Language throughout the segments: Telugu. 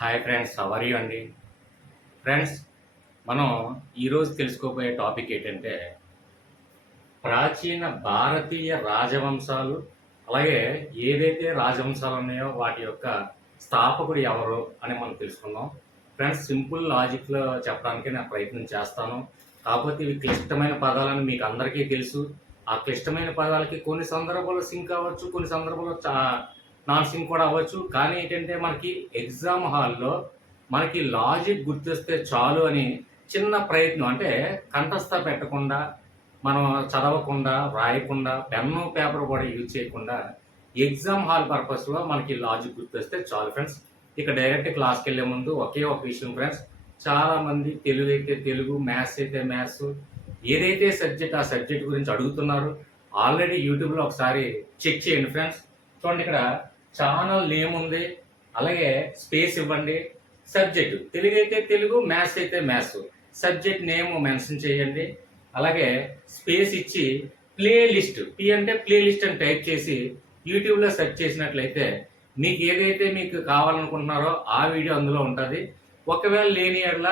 Hi friends, how are you అండి? ఫ్రెండ్స్, మనం ఈరోజు తెలుసుకోబోయే టాపిక్ ఏంటంటే ప్రాచీన భారతీయ రాజవంశాలు, అలాగే ఏదైతే రాజవంశాలు ఉన్నాయో వాటి యొక్క స్థాపకుడు ఎవరు అని మనం తెలుసుకుందాం. ఫ్రెండ్స్, సింపుల్ లాజిక్లో చెప్పడానికి నేను ప్రయత్నం చేస్తాను. కాకపోతే ఇవి క్లిష్టమైన పదాలని మీకు అందరికీ తెలుసు. ఆ క్లిష్టమైన పదాలకి కొన్ని సందర్భాల్లో సింక్ అవ్వచ్చు, కొన్ని సందర్భాల్లో నాన్ సింక్ కూడా అవ్వచ్చు. కానీ ఏంటంటే మనకి ఎగ్జామ్ హాల్లో మనకి లాజిక్ గుర్తొస్తే చాలు అని చిన్న ప్రయత్నం, అంటే కంఠస్థ పెట్టకుండా, మనం చదవకుండా, రాయకుండా, పెన్ను పేపర్ కూడా యూజ్ చేయకుండా ఎగ్జామ్ హాల్ పర్పస్లో మనకి లాజిక్ గుర్తొస్తే చాలు ఫ్రెండ్స్. ఇక డైరెక్ట్ క్లాస్కి వెళ్ళే ముందు ఒకే ఒక విషయం ఫ్రెండ్స్. చాలామంది తెలుగు అయితే తెలుగు, మ్యాథ్స్ అయితే మ్యాథ్స్, ఏదైతే సబ్జెక్ట్ ఆ సబ్జెక్ట్ గురించి అడుగుతున్నారు. ఆల్రెడీ యూట్యూబ్లో ఒకసారి చెక్ చేయండి ఫ్రెండ్స్. చూడండి, ఇక్కడ ఛానల్ నేమ్ ఉంది, అలాగే స్పేస్ ఇవ్వండి. సబ్జెక్టు తెలుగు అయితే తెలుగు, మ్యాథ్స్ అయితే మ్యాథ్స్, సబ్జెక్ట్ నేమ్ మెన్షన్ చేయండి. అలాగే స్పేస్ ఇచ్చి ప్లేలిస్ట్, పి అంటే ప్లేలిస్ట్ అని టైప్ చేసి యూట్యూబ్లో సెర్చ్ చేసినట్లయితే మీకు ఏదైతే మీకు కావాలనుకుంటున్నారో ఆ వీడియో అందులో ఉంటుంది. ఒకవేళ లేని ఎడల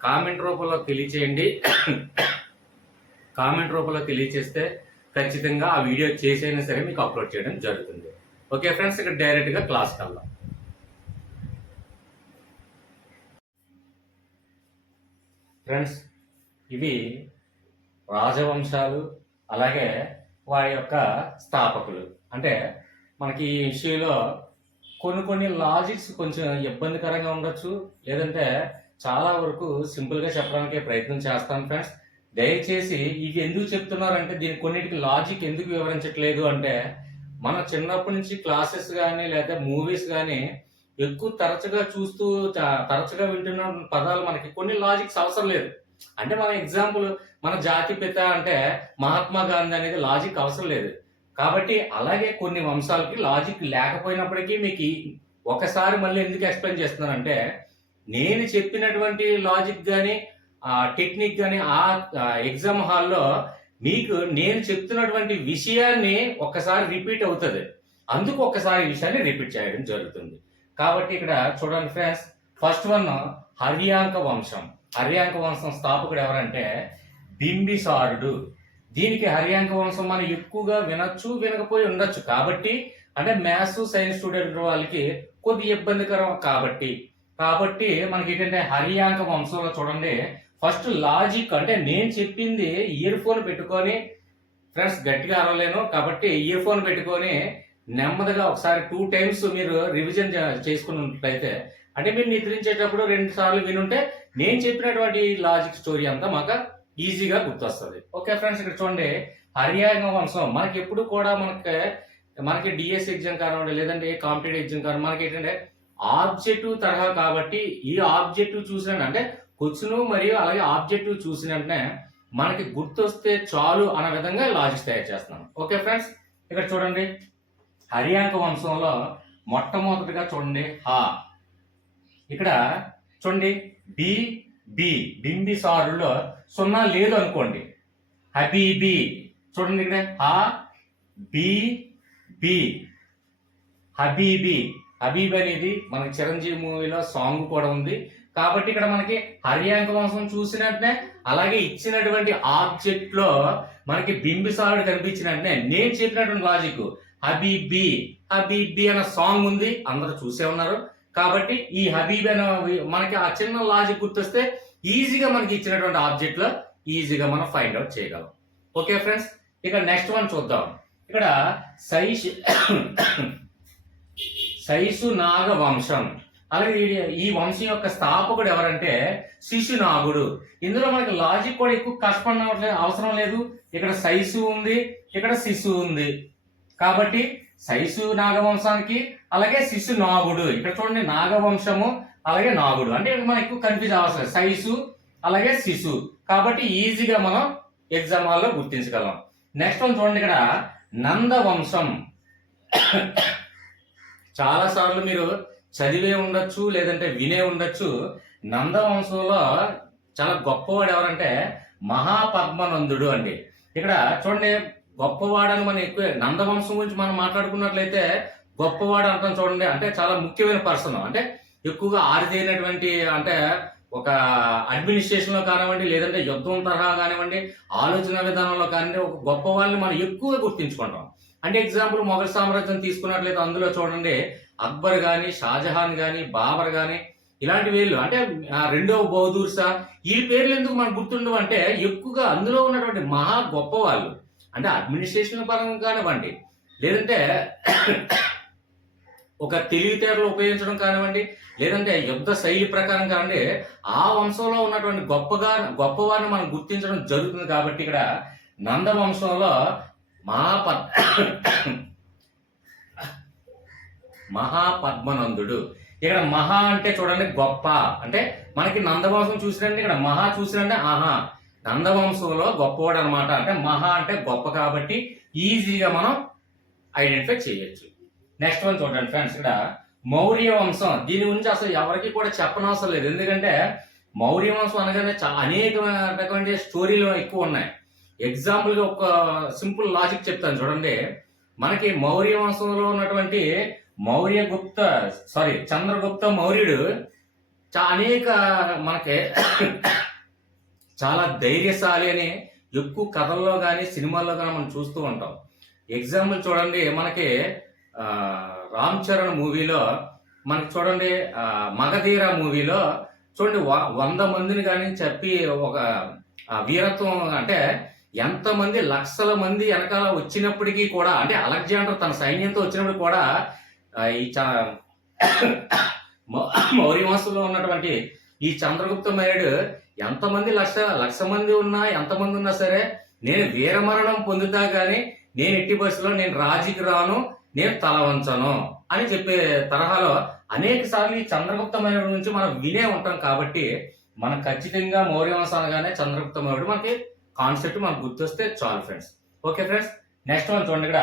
కామెంట్ రూపంలో తెలియచేయండి. కామెంట్ రూపంలో తెలియచేస్తే ఖచ్చితంగా ఆ వీడియో చేసైనా సరే మీకు అప్లోడ్ చేయడం జరుగుతుంది. ఓకే ఫ్రెండ్స్, ఇక్కడ డైరెక్ట్గా క్లాస్కి వెళ్దాం. ఫ్రెండ్స్, ఇవి రాజవంశాలు, అలాగే వారి యొక్క స్థాపకులు. అంటే మనకి ఈ విషయంలో కొన్ని లాజిక్స్ కొంచెం ఇబ్బందికరంగా ఉండొచ్చు, లేదంటే చాలా వరకు సింపుల్గా చెప్పడానికి ప్రయత్నం చేస్తాను ఫ్రెండ్స్. దయచేసి ఇవి ఎందుకు చెప్తున్నారంటే, దీని కొన్నిటికి లాజిక్ ఎందుకు వివరించట్లేదు అంటే, మనం చిన్నప్పటి నుంచి క్లాసెస్ కానీ లేదా మూవీస్ కానీ ఎక్కువ తరచుగా చూస్తూ తరచుగా వింటున్న పదాలు మనకి కొన్ని లాజిక్స్ అవసరం లేదు. అంటే మన ఎగ్జాంపుల్, మన జాతి పిత అంటే మహాత్మా గాంధీ అనేది లాజిక్ అవసరం లేదు. కాబట్టి అలాగే కొన్ని వంశాలకి లాజిక్ లేకపోయినప్పటికీ మీకు ఒకసారి మళ్ళీ ఎందుకు ఎక్స్ప్లెయిన్ చేస్తున్నానంటే, నేను చెప్పినటువంటి లాజిక్ కానీ టెక్నిక్ కానీ ఆ ఎగ్జామ్ హాల్లో మీకు నేను చెప్తున్నటువంటి విషయాన్ని ఒక్కసారి రిపీట్ అవుతుంది. అందుకు ఒక్కసారి ఈ విషయాన్ని రిపీట్ చేయడం జరుగుతుంది. కాబట్టి ఇక్కడ చూడండి ఫ్రెండ్స్, ఫస్ట్ వన్ హర్యాంక వంశం. హర్యాంక వంశం స్థాపకుడు ఎవరంటే బింబిసారుడు. దీనికి హర్యాంక వంశం మనం ఎక్కువగా వినొచ్చు, వినకపోయి ఉండొచ్చు. కాబట్టి అంటే మ్యాథ్స్ సైన్స్ స్టూడెంట్ వాళ్ళకి కొద్ది ఇబ్బందికరం కాబట్టి మనకి ఏంటంటే హర్యాంక వంశంలో చూడండి, ఫస్ట్ లాజిక్ అంటే నేను చెప్పింది ఇయర్ ఫోన్ పెట్టుకొని, ఫ్రెండ్స్ గట్టిగా అరవలేను కాబట్టి ఇయర్ ఫోన్ పెట్టుకొని నెమ్మదిగా ఒకసారి 2 times మీరు రివిజన్ చేసుకున్నట్లయితే, అంటే మీరు నిద్రించేటప్పుడు 2 సార్లు వినుంటే నేను చెప్పినటువంటి లాజిక్ స్టోరీ అంతా మాకు ఈజీగా గుర్తొస్తుంది. ఓకే ఫ్రెండ్స్, ఇక్కడ చూడండి, హర్యాంక వంశం మనకి ఎప్పుడు కూడా మనకి డిఎస్ ఎగ్జామ్ కానివ్వండి, లేదంటే కాంపిటేటివ్ ఎగ్జామ్ కానివ్వండి, మనకి ఏంటంటే ఆబ్జెక్టివ్ తరహా కాబట్టి ఈ ఆబ్జెక్టివ్ చూసిన అంటే క్వశ్చన్ మరియు అలాగే ఆబ్జెక్టివ్ చూసిన వెంటనే మనకి గుర్తొస్తే చాలు అన్న విధంగా లాజిక్స్ తయారు చేస్తున్నాను. ఓకే ఫ్రెండ్స్, ఇక్కడ చూడండి, హర్యాంక వంశంలో మొట్టమొదటిగా చూడండి ఇక్కడ చూడండి బింబిసారులో 0 లేదు అనుకోండి. హబీబీ, చూడండి ఇక్కడ హబీబీ అనేది మనకి చిరంజీవి మూవీలో సాంగ్ కూడా ఉంది. కాబట్టి ఇక్కడ మనకి హర్యాంక వంశం చూసినట్టే, అలాగే ఇచ్చినటువంటి ఆబ్జెక్ట్ లో మనకి బింబిసారుడు కనిపించినట్టే నేను చెప్పినటువంటి లాజిక్ హబీబీ అన్న సాంగ్ ఉంది, అందరూ చూసే ఉన్నారు. కాబట్టి ఈ హబీబీ అనే మనకి ఆ చిన్న లాజిక్ గుర్తొస్తే ఈజీగా మనకి ఇచ్చినటువంటి ఆబ్జెక్ట్ లో ఈజీగా మనం ఫైండ్ అవుట్ చేయగలం. ఓకే ఫ్రెండ్స్, ఇక నెక్స్ట్ వన్ చూద్దాం. ఇక్కడ శైశునాగ వంశం. అలాగే ఈ వంశం యొక్క స్థాపకుడు ఎవరంటే శిశునాగుడు. ఇందులో మనకి లాజిక్ కూడా ఎక్కువ కష్టపడిన అవసరం లేదు. ఇక్కడ శైశు ఉంది, ఇక్కడ శిశు ఉంది. కాబట్టి శైశు నాగవంశానికి అలాగే శిశు నాగుడు. ఇక్కడ చూడండి, నాగవంశము అలాగే నాగుడు అంటే మనం ఎక్కువ కన్ఫ్యూజ్ అవసరం లేదు. శైశు అలాగే శిశు, కాబట్టి ఈజీగా మనం ఎగ్జామ్ హాల్లో గుర్తించగలం. నెక్స్ట్ వన్ చూడండి, ఇక్కడ నందవంశం. చాలా సార్లు మీరు చదివే ఉండొచ్చు, లేదంటే వినే ఉండొచ్చు. నందవంశంలో చాలా గొప్పవాడు ఎవరంటే మహాపద్మనందుడు అండి. ఇక్కడ చూడండి, గొప్పవాడని మనం ఎక్కువ నందవంశం గురించి మనం మాట్లాడుకున్నట్లయితే గొప్పవాడు అంటాం చూడండి. అంటే చాలా ముఖ్యమైన పర్సన్, అంటే ఎక్కువగా ఆరితేరినటువంటి అంటే ఒక అడ్మినిస్ట్రేషన్ లో కానివ్వండి, లేదంటే యుద్ధం తరహా కానివ్వండి, ఆలోచన విధానంలో కానివ్వండి, ఒక గొప్ప వాళ్ళని మనం ఎక్కువగా గుర్తించుకుంటాం. అంటే ఎగ్జాంపుల్ మొఘల్ సామ్రాజ్యం తీసుకున్నట్లయితే అందులో చూడండి అక్బర్ గాని, షాజహాన్ గాని, బాబర్ గాని ఇలాంటి వీళ్ళు అంటే రెండవ బహదూర్ షా ఈ పేర్లు ఎందుకు మనకు గుర్తుండవు అంటే ఎక్కువగా అందులో ఉన్నటువంటి మహా గొప్ప వాళ్ళు అంటే అడ్మినిస్ట్రేషన్ పరంగా కానివ్వండి, లేదంటే ఒక తెలివితేటలు ఉపయోగించడం కానివ్వండి, లేదంటే యుద్ధ శైలి ప్రకారం కానివ్వండి, ఆ వంశంలో ఉన్నటువంటి గొప్పవారిని మనం గుర్తించడం జరుగుతుంది. కాబట్టి ఇక్కడ నంద వంశంలో మహాపద్ మహాపద్మనందుడు. ఇక్కడ మహా అంటే చూడండి గొప్ప, అంటే మనకి నందవంశం చూసినంటే ఇక్కడ మహా చూసినంటే ఆహా నందవంశంలో గొప్పవాడు అనమాట. అంటే మహా అంటే గొప్ప కాబట్టి ఈజీగా మనం ఐడెంటిఫై చేయొచ్చు. నెక్స్ట్ వన్ చూడండి ఫ్రెండ్స్, ఇక్కడ మౌర్య వంశం. దీని గురించి అసలు ఎవరికి కూడా చెప్పనవసరం లేదు, ఎందుకంటే మౌర్య వంశం అనగానే అనేక రకమైన స్టోరీలు ఎక్కువ ఉన్నాయి. ఎగ్జాంపుల్ గా ఒక సింపుల్ లాజిక్ చెప్తాను చూడండి. మనకి మౌర్య వంశంలో ఉన్నటువంటి చంద్రగుప్త మౌర్యుడు అనేక మనకి చాలా ధైర్యశాలి అని ఎక్కువ కథల్లో కానీ సినిమాల్లో కానీ మనం చూస్తూ ఉంటాం. ఎగ్జాంపుల్ చూడండి, మనకి రామ్ చరణ్ మూవీలో మనకి చూడండి మగధీర మూవీలో చూడండి 100 మందిని కానీ చెప్పి ఒక వీరత్వం అంటే ఎంతమంది లక్షల మంది వెనకాల వచ్చినప్పటికీ కూడా, అంటే అలెగ్జాండర్ తన సైన్యంతో వచ్చినప్పుడు కూడా ఈ మౌర్య వంశంలో ఉన్నటువంటి ఈ చంద్రగుప్త మౌర్యుడు ఎంతమంది లక్ష మంది ఉన్నా ఎంతమంది ఉన్నా సరే నేను వీరమరణం పొందుతా గాని నేను ఎట్టి పరిస్థితుల్లో నేను రాజీకి రాను, నేను తల వంచను అని చెప్పే తరహాలో అనేక సార్లు ఈ చంద్రగుప్త మౌర్యుడు నుంచి మనం వినే ఉంటాం. కాబట్టి మనం ఖచ్చితంగా మౌర్య వంశం అనగానే చంద్రగుప్త మౌర్యుడు మనకి కాన్సెప్ట్ మనకు గుర్తొస్తే చాలు friends. Okay friends, next one చూడండి, ఇక్కడ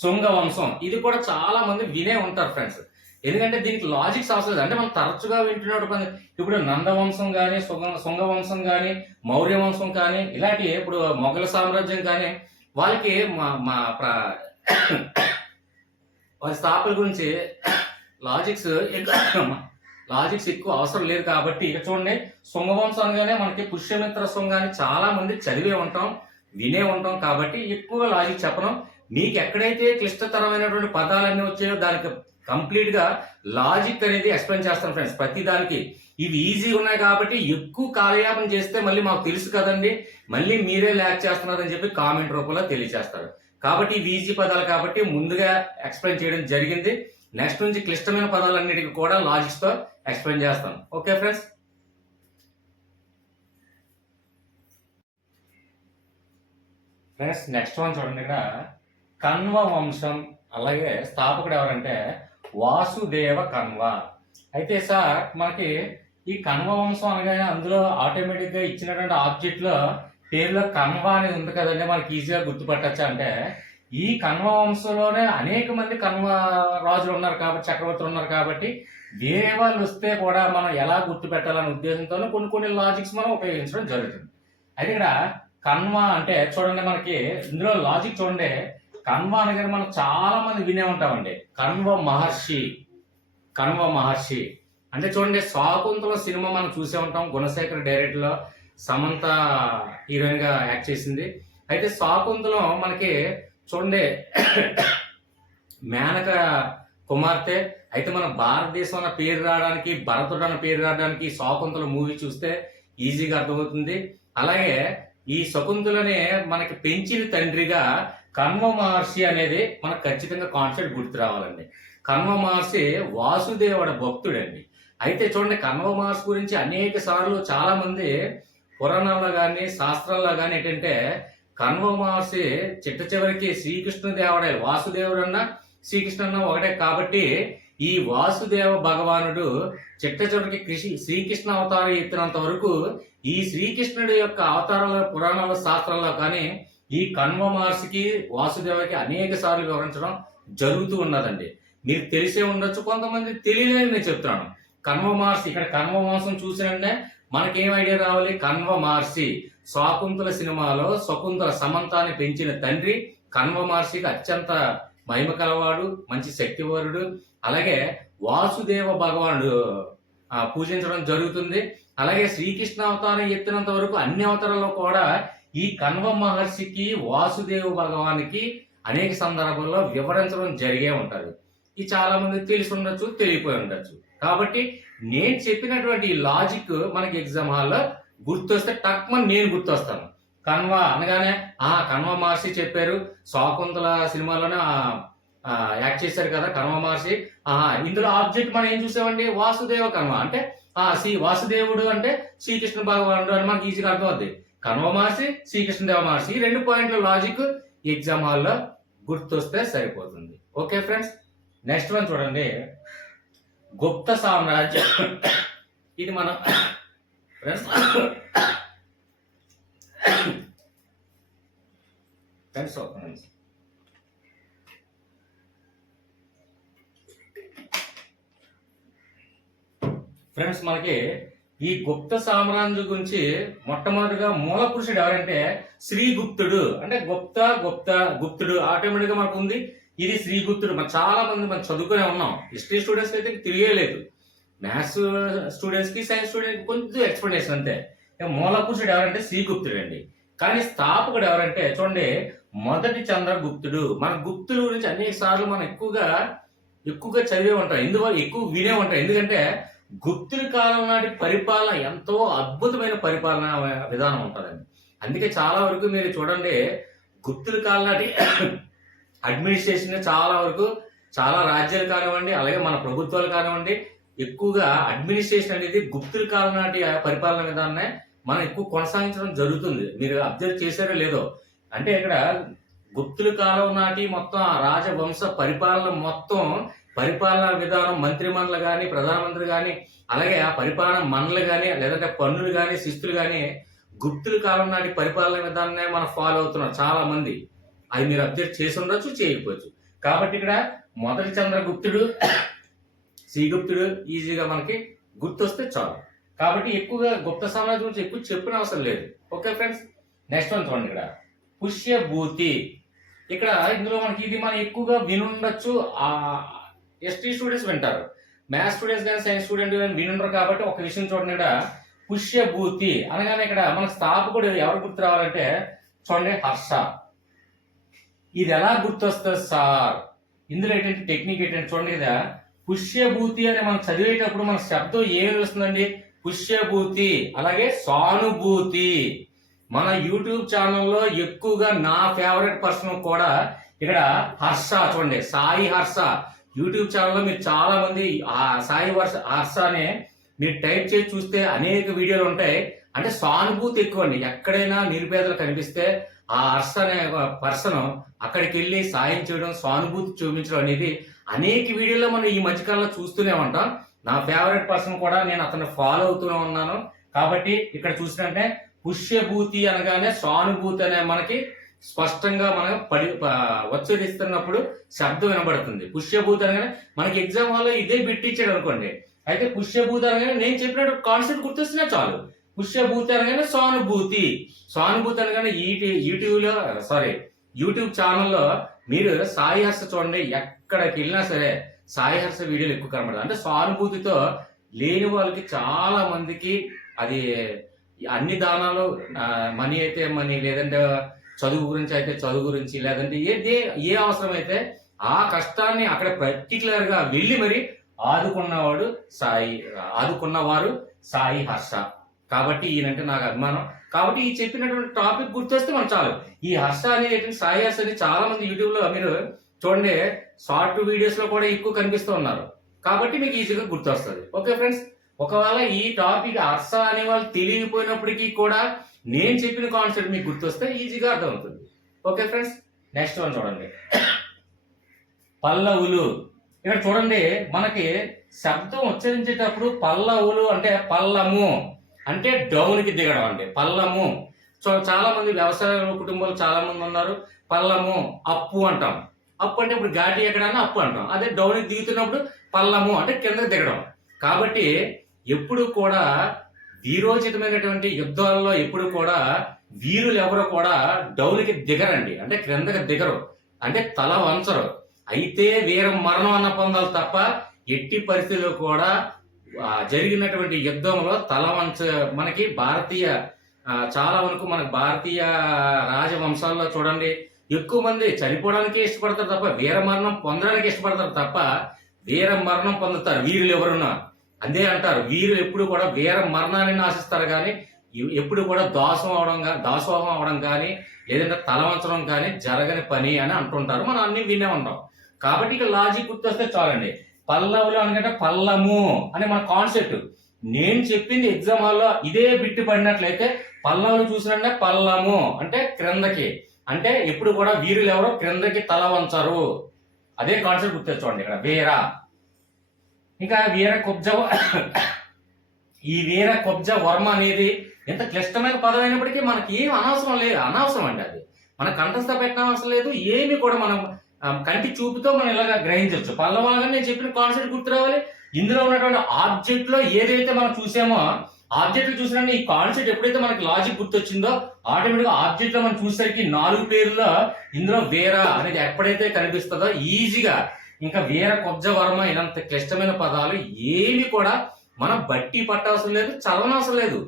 శుంగ వంశం. ఇది కూడా చాలా మంది వినే ఉంటారు ఫ్రెండ్స్, ఎందుకంటే దీనికి లాజిక్స్ అవసరం లేదు. అంటే మనం తరచుగా వింటున్నప్పుడు ఇప్పుడు నందవంశం కానీ, శుంగ వంశం కానీ, మౌర్య వంశం కానీ, ఇలాంటి ఇప్పుడు మొఘల్ సామ్రాజ్యం కానీ వాళ్ళకి వాళ్ళ స్థాపన గురించి లాజిక్స్ ఎక్కువ అవసరం లేదు. కాబట్టి ఇక చూడండి, శుంగవంశం అనగానే మనకి పుష్యమిత్ర శృంగాన్ని చాలా మంది చదివే ఉంటాం, వినే ఉంటాం. కాబట్టి ఎక్కువగా లాజిక్ చెప్పను. మీకు ఎక్కడైతే క్లిష్టతరమైనటువంటి పదాలన్నీ వచ్చాయో దానికి కంప్లీట్ గా లాజిక్ అనేది ఎక్స్ప్లెయిన్ చేస్తాను ఫ్రెండ్స్. ప్రతి దానికి ఇవి ఈజీగా ఉన్నాయి కాబట్టి ఎక్కువ కాలయాపన చేస్తే మళ్ళీ మాకు తెలుసు కదండి, మళ్ళీ మీరే ల్యాక్ చేస్తున్నారని చెప్పి కామెంట్ రూపంలో తెలియజేస్తారు. కాబట్టి ఇవి ఈజీ పదాలు కాబట్టి ముందుగా ఎక్స్ప్లెయిన్ చేయడం జరిగింది. నెక్స్ట్ నుంచి క్లిష్టమైన పదాలన్నిటికీ కూడా లాజిక్స్ తో ఎక్స్ప్లెయిన్ చేస్తాను. ఓకే ఫ్రెండ్స్, నెక్స్ట్ వన్ చూడండి, ఇక్కడ కణ్వ వంశం. అలాగే స్థాపకుడు ఎవరంటే వాసుదేవ కణ్వ. అయితే సార్ మనకి ఈ కణ్వ వంశం అనగానే అందులో ఆటోమేటిక్ గా ఇచ్చినటువంటి ఆబ్జెక్ట్ లో పేరులో కణ్వ అనేది ఉంది కదండి, మనకి ఈజీగా గుర్తుపట్టచ్చు. అంటే ఈ కణ్వ వంశంలోనే అనేక మంది కణ్వ రాజులు ఉన్నారు కాబట్టి, చక్రవర్తులు ఉన్నారు కాబట్టి వేరే వాళ్ళు వస్తే కూడా మనం ఎలా గుర్తుపెట్టాలనే ఉద్దేశంతో కొన్ని లాజిక్స్ మనం ఉపయోగించడం జరుగుతుంది. అయితే ఇక్కడ కణ్వ అంటే చూడండి, మనకి ఇందులో లాజిక్ చూడండి. కణ్వ అనగానే మనం చాలా మంది వినే ఉంటామండి, కణ్వ మహర్షి అంటే చూడండి, శాకుంతల సినిమా మనం చూసే ఉంటాం. గుణశేఖర్ డైరెక్ట్ లో సమంత హీరోయిన్ గా యాక్ట్ చేసింది. అయితే శాకుంతలం మనకి చూడండి మేనక కుమార్తె. అయితే మన భారతదేశం అన్న పేరు రావడానికి, భరతుడు అన్న పేరు రావడానికి శాకుంతల మూవీ చూస్తే ఈజీగా అర్థమవుతుంది. అలాగే ఈ శకుంతలని మనకి పెంచిన తండ్రిగా కణ్వ మహర్షి అనేది మనకు ఖచ్చితంగా కాన్సెప్ట్ గుర్తు రావాలండి. కణ్వ మహర్షి వాసుదేవుడ భక్తుడండి. అయితే చూడండి, కణ్వ మహర్షి గురించి అనేక సార్లు చాలా మంది పురాణాల్లో కానీ శాస్త్రాల్లో కానీ ఏంటంటే కణ్వ మహర్షి చిట్ట చివరికి శ్రీకృష్ణదేవుడే, వాసుదేవుడన్నా శ్రీకృష్ణ ఒకటే. కాబట్టి ఈ వాసుదేవ భగవానుడు చిట్ట చివరికి శ్రీకృష్ణ అవతారం ఎత్తినంత వరకు ఈ శ్రీకృష్ణుడి యొక్క అవతారాల పురాణాల శాస్త్రాల్లో కానీ ఈ కణ్వ మహర్షికి వాసుదేవకి అనేక సార్లు వివరించడం జరుగుతూ ఉన్నదండి. మీరు తెలిసే ఉండొచ్చు, కొంతమంది తెలియలేని నేను చెప్తున్నాను. కణ్వ మహర్షి, ఇక్కడ కణ్వ వంశం చూసినంటే మనకేం ఐడియా రావాలి? కణ్వ మహర్షి శాకుంతల సినిమాలో శకుంతల సమంతాన్ని పెంచిన తండ్రి కణ్వ మహర్షికి అత్యంత మహిమ కలవాడు, మంచి శక్తివరుడు. అలాగే వాసుదేవ భగవానుడు పూజించడం జరుగుతుంది. అలాగే శ్రీకృష్ణ అవతారం ఎత్తినంత వరకు అన్ని అవతారాల్లో కూడా ఈ కణ్వ మహర్షికి వాసుదేవ భగవానికి అనేక సందర్భాల్లో వివరించడం జరిగే ఉంటుంది. ఇది చాలా మంది తెలిసి ఉండొచ్చు, తెలియపోయి ఉండొచ్చు. కాబట్టి నేను చెప్పినటువంటి ఈ లాజిక్ మనకి ఎగ్జామ్ హాల్లో గుర్తొస్తే టక్మని నేను గుర్తొస్తాను. కణ్వ అనగానే కణ్వ మహర్షి చెప్పారు, శాకుంతల సినిమాలోనే యాక్ట్ చేశారు కదా కణ్వ మహర్షి. ఇందులో ఆబ్జెక్ట్ మనం ఏం చూసామండి, వాసుదేవ కణ్వ అంటే వాసుదేవుడు అంటే శ్రీకృష్ణ భగవానుడు అని మనకి ఈజీగా అర్థమవుతుంది. కణ్వ మహర్షి, శ్రీకృష్ణదేవ మహర్షి, ఈ 2 పాయింట్ల లాజిక్ ఎగ్జామ్ హాల్లో గుర్తొస్తే సరిపోతుంది. ఓకే ఫ్రెండ్స్, నెక్స్ట్ వన్ చూడండి, గుప్త సామ్రాజ్యం. ఇది మనం ఫ్రెండ్స్ ఫ్రెండ్స్ మనకి ఈ గుప్త సామ్రాజ్యం గురించి మొట్టమొదటిగా మూల పురుషుడు ఎవరంటే శ్రీగుప్తుడు. అంటే గుప్తుడు ఆటోమేటిక్ గా మనకు ఉంది. ఇది శ్రీగుప్తుడు. మనం చాలా మంది మనం చదువుకునే ఉన్నాం. హిస్టరీ స్టూడెంట్స్ అయితే తెలియలేదు, మ్యాథ్స్ స్టూడెంట్స్ కి సైన్స్ స్టూడెంట్స్ కొంచెం ఎక్స్ప్లెనేషన్ అంతే. మూల పురుషుడు ఎవరంటే శ్రీగుప్తుడు అండి. కానీ స్థాపకుడు ఎవరంటే చూడండి, మొదటి చంద్రగుప్తుడు. మన గుప్తుల గురించి అనేక సార్లు మనం ఎక్కువగా చదివే ఉంటాం, ఎందువల్ల ఎక్కువ వినే ఉంటాం. ఎందుకంటే గుప్తుల కాలం నాటి పరిపాలన ఎంతో అద్భుతమైన పరిపాలన విధానం ఉంటుందండి. అందుకే చాలా వరకు మీరు చూడండి, గుప్తుల కాలం నాటి అడ్మినిస్ట్రేషన్ చాలా రాజ్యాలు కానివ్వండి, అలాగే మన ప్రభుత్వాలు కానివ్వండి, ఎక్కువగా అడ్మినిస్ట్రేషన్ అనేది గుప్తుల కాలం నాటి పరిపాలన విధానాన్ని మనం ఎక్కువ కొనసాగించడం జరుగుతుంది. మీరు అబ్జర్వ్ చేశారో లేదో, అంటే ఇక్కడ గుప్తుల కాలం నాటి మొత్తం ఆ రాజవంశ పరిపాలన విధానం, మంత్రి మండలి కానీ, ప్రధానమంత్రి కానీ, అలాగే ఆ పరిపాలన మండలి కానీ, లేదంటే పన్నులు కానీ, శిస్తులు కానీ గుప్తుల కాలం నాటి పరిపాలన విధానాన్ని మనం ఫాలో అవుతున్నారు చాలా మంది. అది మీరు అబ్జర్వ్ చేసి ఉండొచ్చు, చేయకపోవచ్చు. కాబట్టి ఇక్కడ మొదటి చంద్రగుప్తుడు, శ్రీగుప్తుడు ఈజీగా మనకి గుర్తొస్తే చాలు. కాబట్టి ఎక్కువగా గుప్త సామ్రాజ్యం గురించి ఎక్కువ చెప్పిన అవసరం లేదు. ఓకే ఫ్రెండ్స్, నెక్స్ట్ వన్ చూడండి, ఇక్కడ పుష్యభూతి. ఇక్కడ ఇందులో మనకి మనం ఎక్కువగా వినుండొచ్చు, ఎస్టీ స్టూడెంట్స్ వింటారు, మ్యాథ్స్ స్టూడెంట్స్ కానీ సైన్స్ స్టూడెంట్ కానీ వినుండరు. కాబట్టి ఒక విషయం చూడండి, ఇక్కడ పుష్యభూతి అనగానే ఇక్కడ మన స్థాపకుడు ఎవరు గుర్తు రావాలంటే చూడండి, హర్ష. ఇది ఎలా గుర్తొస్తుంది సార్, ఇందులో ఏంటంటే టెక్నిక్ ఏంటంటే చూడండి, కదా పుష్యభూతి అని మనం చదివేటప్పుడు మన శబ్దం ఏమి వస్తుందండి, పుష్యభూతి. అలాగే సానుభూతి. మన యూట్యూబ్ ఛానల్లో ఎక్కువగా నా ఫేవరెట్ పర్సన్ కూడా ఇక్కడ హర్ష. చూడండి, సాయి హర్ష యూట్యూబ్ ఛానల్లో మీరు చాలా మంది సాయి హర్ష అనే మీరు టైప్ చేసి చూస్తే అనేక వీడియోలు ఉంటాయి. అంటే సానుభూతి ఎక్కువ అండి. ఎక్కడైనా నిరుపేదలు కనిపిస్తే ఆ హర్ష అనే పర్సన్ అక్కడికి వెళ్ళి సాయం చేయడం, సానుభూతి చూపించడం అనేది అనేక వీడియోలో మనం ఈ మధ్యకాలంలో చూస్తూనే ఉంటాం. నా ఫేవరెట్ పర్సన్ కూడా, నేను అతన్ని ఫాలో అవుతూనే ఉన్నాను. కాబట్టి ఇక్కడ చూసినట్టే పుష్యభూతి అనగానే సానుభూతి అనే మనకి స్పష్టంగా మనం ఉచ్చరిస్తున్నప్పుడు శబ్దం వినబడుతుంది. పుష్యభూతి అనగానే మనకి ఎగ్జామ్ హాల్లో ఇదే బిట్ ఇచ్చాడు అనుకోండి, అయితే పుష్యభూతి అనగానే నేను చెప్పినట్టు కాన్సెప్ట్ గుర్తొస్తున్నా చాలు. పుష్యభూతి అనగానే సానుభూతి. సానుభూతి అనగానే యూట్యూబ్ ఛానల్లో మీరు సాయి హర్ష చూడండి, ఎక్కడికి వెళ్ళినా సరే సాయి హర్ష వీడియోలు ఎక్కువ కనబడదు. అంటే సానుభూతితో లేని వాళ్ళకి చాలా మందికి అది అన్ని దానాలు, మనీ అయితే మనీ, లేదంటే చదువు గురించి అయితే చదువు గురించి, లేదంటే ఏ అవసరం అయితే ఆ కష్టాన్ని అక్కడ పర్టికులర్ గా వెళ్ళి మరి ఆదుకున్నవారు సాయి హర్ష. కాబట్టి ఈయనంటే నాకు అభిమానం. కాబట్టి ఈ చెప్పినటువంటి టాపిక్ గుర్తొస్తే మనం చాలు. ఈ హర్ష అనేది సాయి హర్ష అని చాలా మంది యూట్యూబ్ లో మీరు చూడండి, షార్ట్ వీడియోస్ లో కూడా ఎక్కువ కనిపిస్తూ ఉన్నారు. కాబట్టి మీకు ఈజీగా గుర్తొస్తుంది. ఓకే ఫ్రెండ్స్, ఒకవేళ ఈ టాపిక్ హర్ష అనే వాళ్ళు తెలియకపోయినప్పటికీ కూడా నేను చెప్పిన కాన్సెప్ట్ మీకు గుర్తొస్తే ఈజీగా అర్థమవుతుంది. ఓకే ఫ్రెండ్స్, నెక్స్ట్ వన్ చూడండి, పల్లవులు. ఇక్కడ చూడండి, మనకి శబ్దం ఉచ్చరించేటప్పుడు పల్లవులు అంటే పల్లము అంటే డౌన్ కి దిగడం అండి, పల్లము. చాలా మంది వ్యవసాయ కుటుంబాలు చాలా మంది ఉన్నారు. పల్లము అప్పు అంటాం. అప్పు అంటే ఇప్పుడు ఘాటి ఎక్కడన్నా అప్పు అంటాం. అదే డౌన్ కి దిగుతున్నప్పుడు పల్లము అంటే కిందకి దిగడం. కాబట్టి ఎప్పుడు కూడా వీరోచితమైనటువంటి యుద్ధాలలో ఎప్పుడు కూడా వీరులు ఎవరు కూడా డౌన్కి దిగరండి, అంటే క్రిందకి దిగరు, అంటే తల వంచరు. అయితే వీర మరణం అన్న పొందాలి తప్ప ఎట్టి పరిస్థితుల్లో కూడా జరిగినటువంటి యుద్ధంలో మనకి భారతీయ చాలా వరకు మనకు భారతీయ రాజవంశాల్లో చూడండి ఎక్కువ మంది చనిపోవడానికి ఇష్టపడతారు తప్ప వీర మరణం పొందడానికి ఇష్టపడతారు తప్ప వీర మరణం పొందుతారు వీరులు ఎవరున్నా. అంతే అంటారు, వీరులు ఎప్పుడు కూడా వీర మరణాన్ని ఆశిస్తారు కానీ ఎప్పుడు కూడా దాసోహం అవడం కానీ లేదంటే తలవంచడం కానీ జరగని పని అని అంటుంటారు. మనం అన్ని వినే ఉంటాం. కాబట్టి ఇక లాజిక్ గుర్తొస్తే చాలండి. పల్లవులు అనకంటే పల్లము అనే మన కాన్సెప్ట్. నేను చెప్పింది ఎగ్జామ్ హాల్లో ఇదే బిట్టు పడినట్లయితే పల్లవులు చూసినంటే పల్లము అంటే క్రిందకి, అంటే ఎప్పుడు కూడా వీరులు ఎవరో క్రిందకి తల వంచరు. అదే కాన్సెప్ట్ గుర్తొచ్చుకోండి. ఇక్కడ వీర, ఇంకా వీర కుబ్జ ఈ వీర కుబ్జ వర్మ అనేది ఎంత క్లిష్టమైన పదం అయినప్పటికీ మనకి ఏం అనవసరం అండి. అది మన కంఠస్థ పెట్టిన అవసరం లేదు. ఏమి కూడా మనం కంటి చూపుతో మనం ఇలాగా గ్రహించవచ్చు. పల్లవాగా నేను చెప్పిన కాన్సెప్ట్ గుర్తు రావాలి. ఇందులో ఉన్నటువంటి ఆబ్జెక్ట్ లో ఏదైతే మనం చూసామో ఆబ్జెక్ట్ చూసినా ఈ కాన్సెప్ట్ ఎప్పుడైతే మనకి లాజిక్ గుర్తొచ్చిందో ఆటోమేటిక్ గా ఆబ్జెక్ట్ లో మనం చూసేసరికి 4 పేర్లలో ఇందులో వీర అనేది ఎప్పుడైతే కనిపిస్తుందో ఈజీగా ఇంకా వీర కుబ్జ వర్మ ఇలాంటి క్లిష్టమైన పదాలు ఏవి కూడా మనం బట్టి పట్టవసరం లేదు, చదవనవసరం లేదు,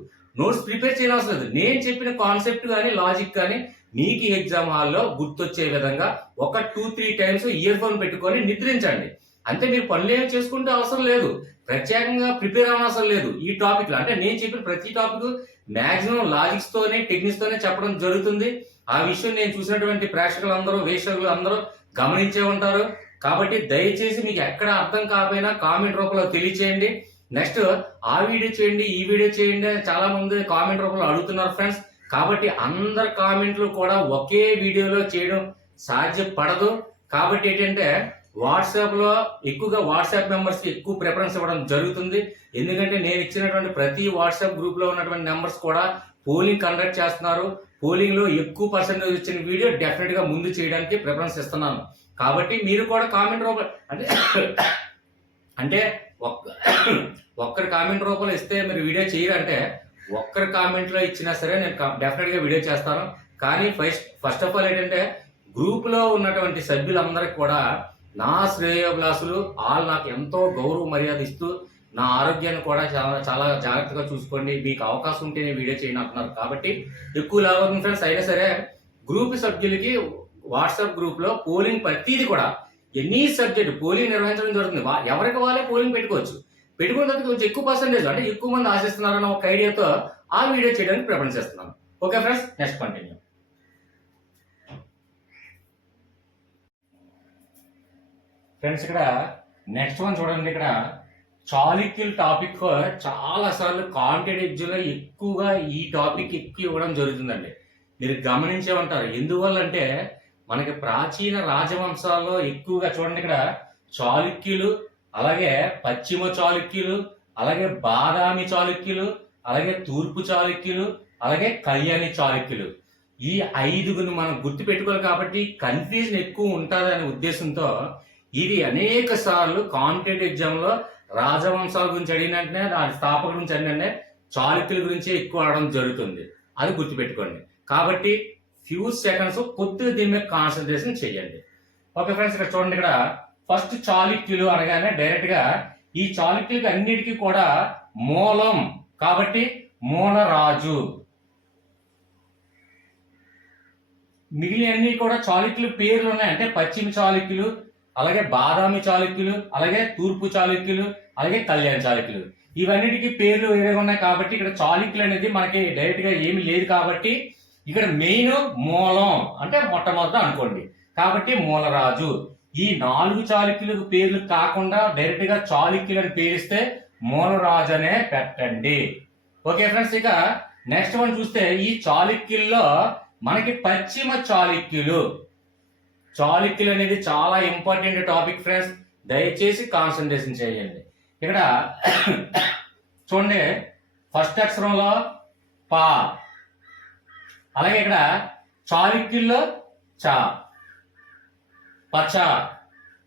నోట్స్ ప్రిపేర్ చేయనవసరం లేదు. నేను చెప్పిన కాన్సెప్ట్ కానీ లాజిక్ కానీ మీకు ఎగ్జామ్ హాల్లో గుర్తొచ్చే విధంగా ఒక 2-3 టైమ్స్ ఇయర్ ఫోన్ పెట్టుకొని నిద్రించండి. అంతే. మీరు పనులు ఏమి చేసుకుంటే అవసరం లేదు, ప్రత్యేకంగా ప్రిపేర్ అవ్వనవసరం లేదు. ఈ టాపిక్ లో అంటే నేను చెప్పిన ప్రతి టాపిక్ మాక్సిమం లాజిక్స్ తోనే టెక్నిక్స్ తోనే చెప్పడం జరుగుతుంది. ఆ విషయం నేను చూసినటువంటి ప్రేక్షకులందరూ వీక్షకులు అందరూ గమనించే ఉంటారు. కాబట్టి దయచేసి మీకు ఎక్కడ అర్థం కాకపోయినా కామెంట్ రూపంలో తెలియచేయండి. నెక్స్ట్ ఆ వీడియో చేయండి, ఈ వీడియో చేయండి చాలా మంది కామెంట్ రూపంలో అడుగుతున్నారు ఫ్రెండ్స్. కాబట్టి అందరి కామెంట్లు కూడా ఒకే వీడియోలో చేయడం సాధ్యపడదు. కాబట్టి ఏంటంటే వాట్సాప్ లో ఎక్కువగా వాట్సాప్ మెంబర్స్ కి ఎక్కువ ప్రిఫరెన్స్ ఇవ్వడం జరుగుతుంది. ఎందుకంటే నేను ఇచ్చినటువంటి ప్రతి వాట్సాప్ గ్రూప్ లో ఉన్నటువంటి నెంబర్స్ కూడా పోలింగ్ కండక్ట్ చేస్తున్నారు. పోలింగ్ లో ఎక్కువ పర్సెంటేజ్ వచ్చిన వీడియో డెఫినెట్ గా ముందు చేయడానికి ప్రిఫరెన్స్ ఇస్తున్నాను. కాబట్టి మీరు కూడా కామెంట్ రూపంలో అంటే ఒక్కరి కామెంట్ రూపంలో ఇస్తే మీరు వీడియో చేయరంటే ఒక్కరి కామెంట్ లో ఇచ్చినా సరే నేను డెఫినెట్ గా వీడియో చేస్తాను. కానీ ఫస్ట్ ఆఫ్ ఆల్ ఏంటంటే గ్రూప్ లో ఉన్నటువంటి సభ్యులందరికీ కూడా నా శ్రేయోభిలాసులు వాళ్ళు నాకు ఎంతో గౌరవ మర్యాద ఇస్తూ నా ఆరోగ్యాన్ని కూడా చాలా చాలా జాగ్రత్తగా చూసుకోండి, మీకు అవకాశం ఉంటే నేను వీడియో చేయను అంటున్నారు. కాబట్టి ఎక్కువ లాభం ఫ్రెండ్స్. అయినా సరే గ్రూప్ సభ్యులకి వాట్సాప్ గ్రూప్ లో పోలింగ్ ప్రతిదీ కూడా ఎనీ సబ్జెక్ట్ పోలింగ్ నిర్వహించడం జరుగుతుంది. ఎవరికి వాళ్ళే పోలింగ్ పెట్టుకోవచ్చు. పెట్టుకున్న తర్వాత కొంచెం ఎక్కువ పర్సెంటేజ్ అంటే ఎక్కువ మంది ఆశిస్తున్నారన్న ఒక ఐడియాతో ఆ వీడియో చేయడానికి ప్రిఫరెన్స్ చేస్తున్నాను. Okay friends, next continue. Friends ఇక్కడ నెక్స్ట్ వన్ చూడండి. ఇక్కడ చాళుక్యుల టాపిక్ చాలా సార్లు కాంపిటేటివ్ ఎగ్జామ్ లో ఎక్కువగా ఈ టాపిక్ ఎక్కువ ఇవ్వడం జరుగుతుందండి. మీరు గమనించే ఉంటారు. ఎందువల్ల అంటే మనకి ప్రాచీన రాజవంశాల్లో ఎక్కువగా చూడండి ఇక్కడ చాళుక్యులు, అలాగే పశ్చిమ చాళుక్యులు, అలాగే బాదామి చాళుక్యులు, అలాగే తూర్పు చాళుక్యులు, అలాగే కళ్యాణి చాళుక్యులు, ఈ 5గురు మనం గుర్తు పెట్టుకోవాలి. కాబట్టి కన్ఫ్యూజన్ ఎక్కువ ఉంటుంది అనే ఉద్దేశంతో ఇది అనేక సార్లు కాంపిటేటివ్ ఎగ్జామ్ లో రాజవంశాల గురించి అడిగినట్టే దాని స్థాపకుల గురించి అడిగినట్టే చాళుక్యుల గురించి ఎక్కువ అడగడం జరుగుతుంది. అది గుర్తుపెట్టుకోండి. కాబట్టి ఫ్యూ సెకండ్స్ కొద్దిగా దీని మీద కాన్సన్ట్రేషన్ చేయండి. ఓకే ఫ్రెండ్స్, ఇక్కడ చూడండి. ఇక్కడ ఫస్ట్ చాళుక్యులు అనగానే డైరెక్ట్ గా ఈ చాళుక్యులకి అన్నిటికీ కూడా మూలం కాబట్టి మూలరాజు. మిగిలిన అన్ని కూడా చాళుక్యుల పేర్లు ఉన్నాయి. అంటే పశ్చిమ చాళుక్యులు, అలాగే బాదామి చాళుక్యులు, అలాగే తూర్పు చాళుక్యులు, అలాగే కళ్యాణ చాళుక్యులు, ఇవన్నిటికీ పేర్లు వేరేగా ఉన్నాయి. కాబట్టి ఇక్కడ చాళుక్యులు అనేది మనకి డైరెక్ట్ గా ఏమి లేదు. కాబట్టి ఇక్కడ మెయిన్ మూలం అంటే మొట్టమొదట అనుకోండి. కాబట్టి మూలరాజు. ఈ 4 చాళుక్యులకు పేర్లు కాకుండా డైరెక్ట్ గా చాళుక్యులు అని పేరిస్తే మూలరాజు అనే పెట్టండి. ఓకే ఫ్రెండ్స్, ఇక నెక్స్ట్ వన్ చూస్తే ఈ చాళుక్యుల్లో మనకి పశ్చిమ చాళుక్యులు. చాళుక్యులు అనేది చాలా ఇంపార్టెంట్ టాపిక్ ఫ్రెండ్స్, దయచేసి కాన్సన్ట్రేషన్ చేయండి. ఇక్కడ చూడండి ఫస్ట్ అక్షరంలో పా, అలాగే ఇక్కడ చాళుక్యుల్లో చ, పచ.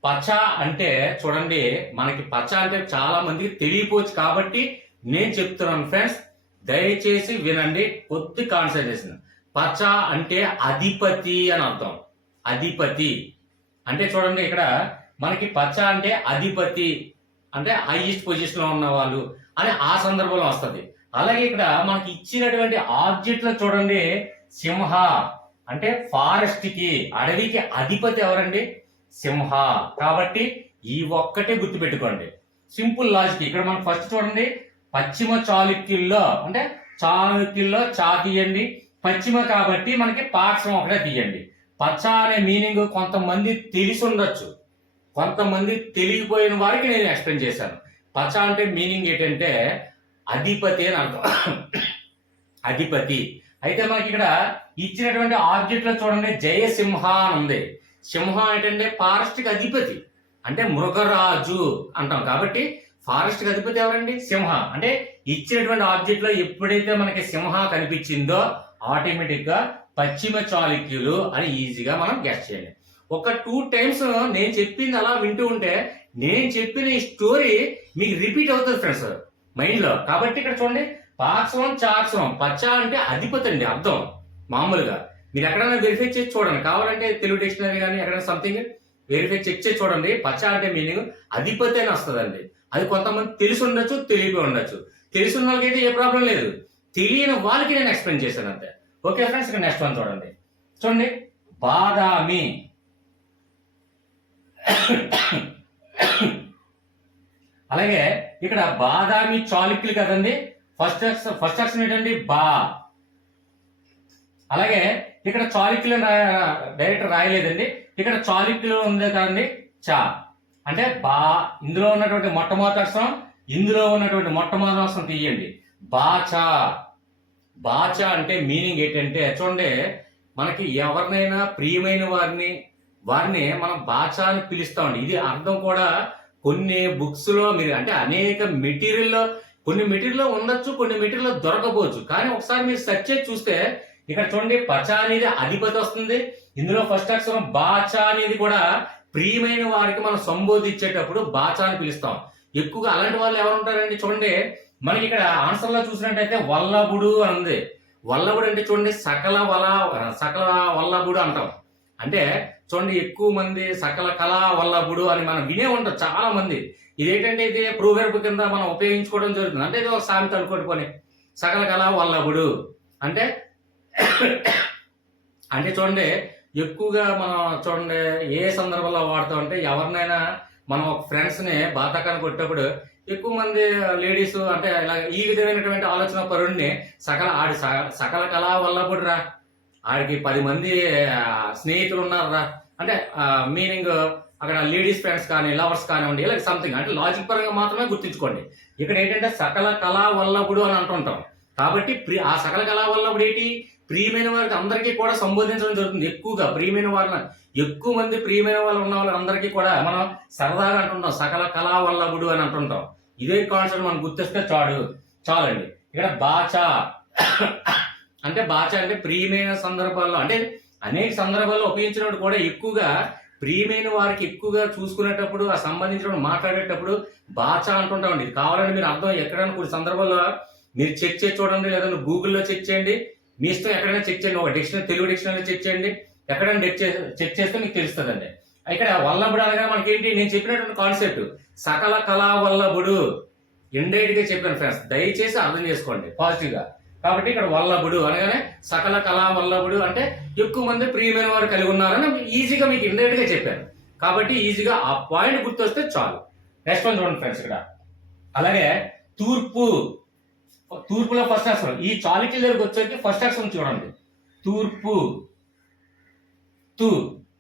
పచ అంటే చూడండి మనకి పచ అంటే చాలా మందికి తెలియపోవచ్చు. కాబట్టి నేను చెప్తున్నాను ఫ్రెండ్స్, దయచేసి వినండి, కొద్ది కాన్సన్ట్రేషన్. పచ అంటే అధిపతి అని అర్థం. అధిపతి అంటే చూడండి ఇక్కడ మనకి పచ్చ అంటే అధిపతి, అంటే హైయెస్ట్ పొజిషన్ లో ఉన్న వాళ్ళు అని ఆ సందర్భంలో వస్తుంది. అలాగే ఇక్కడ మనకి ఇచ్చినటువంటి ఆబ్జెక్ట్ లో చూడండి సింహ, అంటే ఫారెస్ట్ కి, అడవికి అధిపతి ఎవరండి? సింహ. కాబట్టి ఈ ఒక్కటే గుర్తుపెట్టుకోండి. Simple logic. ఇక్కడ మనం ఫస్ట్ చూడండి పశ్చిమ చాళుక్యుల్లో, అంటే చాళుక్యుల్లో చా తీయండి, పశ్చిమ కాబట్టి మనకి పాక్షం ఒకటే తీయండి. పచ్చ అనే మీనింగ్ కొంతమంది తెలిసి ఉండొచ్చు, కొంతమంది తెలియపోయిన వారికి నేను ఎక్స్ప్లెయిన్ చేశాను. పచ్చ అంటే మీనింగ్ ఏంటంటే అధిపతి అని అర్థం. అధిపతి. అయితే మనకి ఇక్కడ ఇచ్చినటువంటి ఆబ్జెక్ట్ లో చూడండి జయసింహ అని ఉంది. సింహ ఏంటంటే ఫారెస్ట్ కి అధిపతి, అంటే మృగరాజు అంటాం. కాబట్టి ఫారెస్ట్ కి అధిపతి ఎవరండి? సింహ. అంటే ఇచ్చినటువంటి ఆబ్జెక్ట్ లో ఎప్పుడైతే మనకి సింహ కనిపించిందో ఆటోమేటిక్ గా పశ్చిమ చాళుక్యులు అని ఈజీగా మనం గెస్ చేయండి. ఒక 2 టైమ్స్ నేను చెప్పింది అలా వింటూ ఉంటే నేను చెప్పిన ఈ స్టోరీ మీకు రిపీట్ అవుతుంది ఫ్రెండ్స్ మైండ్ లో. కాబట్టి ఇక్కడ చూడండి పాక్షం చాక్షం, పచ్చ అంటే అధిపతి అండి అర్థం. మామూలుగా మీరు ఎక్కడైనా వెరిఫై చేసి చూడండి, కావాలంటే తెలుగు డిక్షనరీ కానీ ఎక్కడైనా సంథింగ్ వెరిఫై చెక్ చేసి చూడండి. పచ్చ అంటే మీనింగ్ అధిపతి అని వస్తుందండి. అది కొంతమంది తెలిసి ఉండొచ్చు, తెలియపోయి ఉండొచ్చు. తెలిసిన వాళ్ళకి అయితే ఏ ప్రాబ్లం లేదు, తెలియని వాళ్ళకి నేను ఎక్స్ప్లెయిన్ చేశాను అంతే. ఓకే ఫ్రెండ్స్, ఇక్కడ నెక్స్ట్ వన్ చూడండి. చూడండి బాదామి. అలాగే ఇక్కడ బాదామి చాళుక్యులు కదండి. ఫస్ట్ అక్షరం ఏంటండి? బా. అలాగే ఇక్కడ చాళుక్యులు డైరెక్ట్ రాయలేదండి, ఇక్కడ చాళుక్యులు ఉంది కదండి చా, అంటే బా. ఇందులో ఉన్నటువంటి మొట్టమొదటి అక్షరం, ఇందులో ఉన్నటువంటి మొట్టమొదటి అక్షరం తీయండి. బాచా. బాచా అంటే మీనింగ్ ఏంటంటే చూడండి మనకి ఎవరినైనా ప్రియమైన వారిని మనం బాచా అని పిలుస్తామండి. ఇది అర్థం కూడా కొన్ని బుక్స్ లో మీరు, అంటే అనేక మెటీరియల్లో, కొన్ని మెటీరియల్ ఉండొచ్చు, కొన్ని మెటీరియల్ దొరకపోవచ్చు. కానీ ఒకసారి మీరు సెర్చ్ చేసి చూస్తే ఇక్కడ చూడండి పచా అనేది అధిపతి వస్తుంది. ఇందులో ఫస్ట్ అక్షరం బాచా అనేది కూడా ప్రియమైన వారికి మనం సంబోధించేటప్పుడు బాచా అని పిలుస్తాం. ఎక్కువగా అలాంటి వాళ్ళు ఎవరు ఉంటారండి? చూడండి మనకి ఇక్కడ ఆన్సర్ లో చూసినట్టయితే వల్లభుడు అని ఉంది. వల్లభుడు అంటే చూడండి సకల వల్లభుడు అంటాం. అంటే చూడండి ఎక్కువ మంది సకల కళా వల్లభుడు అని మనం వినే ఉంటాం చాలా మంది. ఇదేంటంటే ఇది ప్రూవెర్బ్ కింద మనం ఉపయోగించుకోవడం జరుగుతుంది. అంటే ఇది ఒక సామెత అనుకోటి పని. సకల కళా వల్లభుడు అంటే అంటే చూడండి ఎక్కువగా మనం చూడండి ఏ సందర్భంలో వాడతాం అంటే ఎవరినైనా మనం ఒక ఫ్రెండ్స్ ని బాతకాన్ని కొట్టేటప్పుడు ఎక్కువ మంది లేడీస్ అంటే ఇలా ఈ విధమైనటువంటి ఆలోచన పరుడిని సకల కళా వల్లభుడు రా, ఆడికి 10 మంది స్నేహితులు ఉన్నారా అంటే మీనింగ్ అక్కడ లేడీస్ ఫ్రెండ్స్ కానీ లవర్స్ కానివ్వండి ఇలా సంథింగ్, అంటే లాజిక్ పరంగా మాత్రమే గుర్తుంచుకోండి. ఇక్కడ ఏంటంటే సకల కళా వల్లభుడు అని అంటుంటాం. కాబట్టి ఆ సకల కళా వల్లభుడు ఏంటి? ప్రియమైన వారికి అందరికీ కూడా సంబోధించడం జరుగుతుంది. ఎక్కువగా ప్రియమైన వారిని, ఎక్కువ మంది ప్రియమైన వాళ్ళు ఉన్న వాళ్ళందరికీ కూడా మనం సరదాగా అంటుంటాం సకల కళా వల్లభుడు అని అంటుంటాం. ఇదే కాన్సెప్ట్ మనం గుర్తిస్తే చాలండి. ఇక్కడ బాచా అంటే బాచా అంటే ప్రియమైన సందర్భాల్లో, అంటే అనేక సందర్భాల్లో ఉపయోగించినప్పుడు కూడా ఎక్కువగా ప్రియమైన వారికి ఎక్కువగా చూసుకునేటప్పుడు ఆ సంబంధించిన మాట్లాడేటప్పుడు బాచా అంటుంటామండి. ఇది కావాలంటే మీరు అర్థం ఎక్కడైనా కొన్ని సందర్భాల్లో మీరు చెక్ చేసి చూడండి, లేదా గూగుల్లో చెక్ చేయండి, మీ ఇష్టం ఎక్కడైనా చెక్ చేయండి, ఒక తెలుగు డిక్షనరీ చెక్ చేయండి, ఎక్కడైనా చెక్ చేస్తే మీకు తెలుస్తుందండి. ఇక్కడ వల్లభుడు అనగా మనకి ఏంటి, నేను చెప్పినటువంటి కాన్సెప్ట్ సకల కళా వల్లభుడు ఇండైరెక్ట్ గా చెప్పాను ఫ్రెండ్స్, దయచేసి అర్థం చేసుకోండి పాజిటివ్ గా. కాబట్టి ఇక్కడ వల్లభుడు అనగానే సకల కళా వల్లభుడు అంటే ఎక్కువ మంది ప్రియమైన వారు కలిగి ఉన్నారని ఈజీగా మీకు ఇండైరెక్ట్ గా చెప్పాను. కాబట్టి ఈజీగా ఆ పాయింట్ గుర్తొస్తే చాలు. నెక్స్ట్ వన్ చూడండి ఫ్రెండ్స్ ఇక్కడ. అలాగే తూర్పులో ఫస్ట్ అక్షరం, ఈ చాళుక్యుల దగ్గరికి వచ్చేసి ఫస్ట్ అక్షరం చూడండి తూర్పు తూ.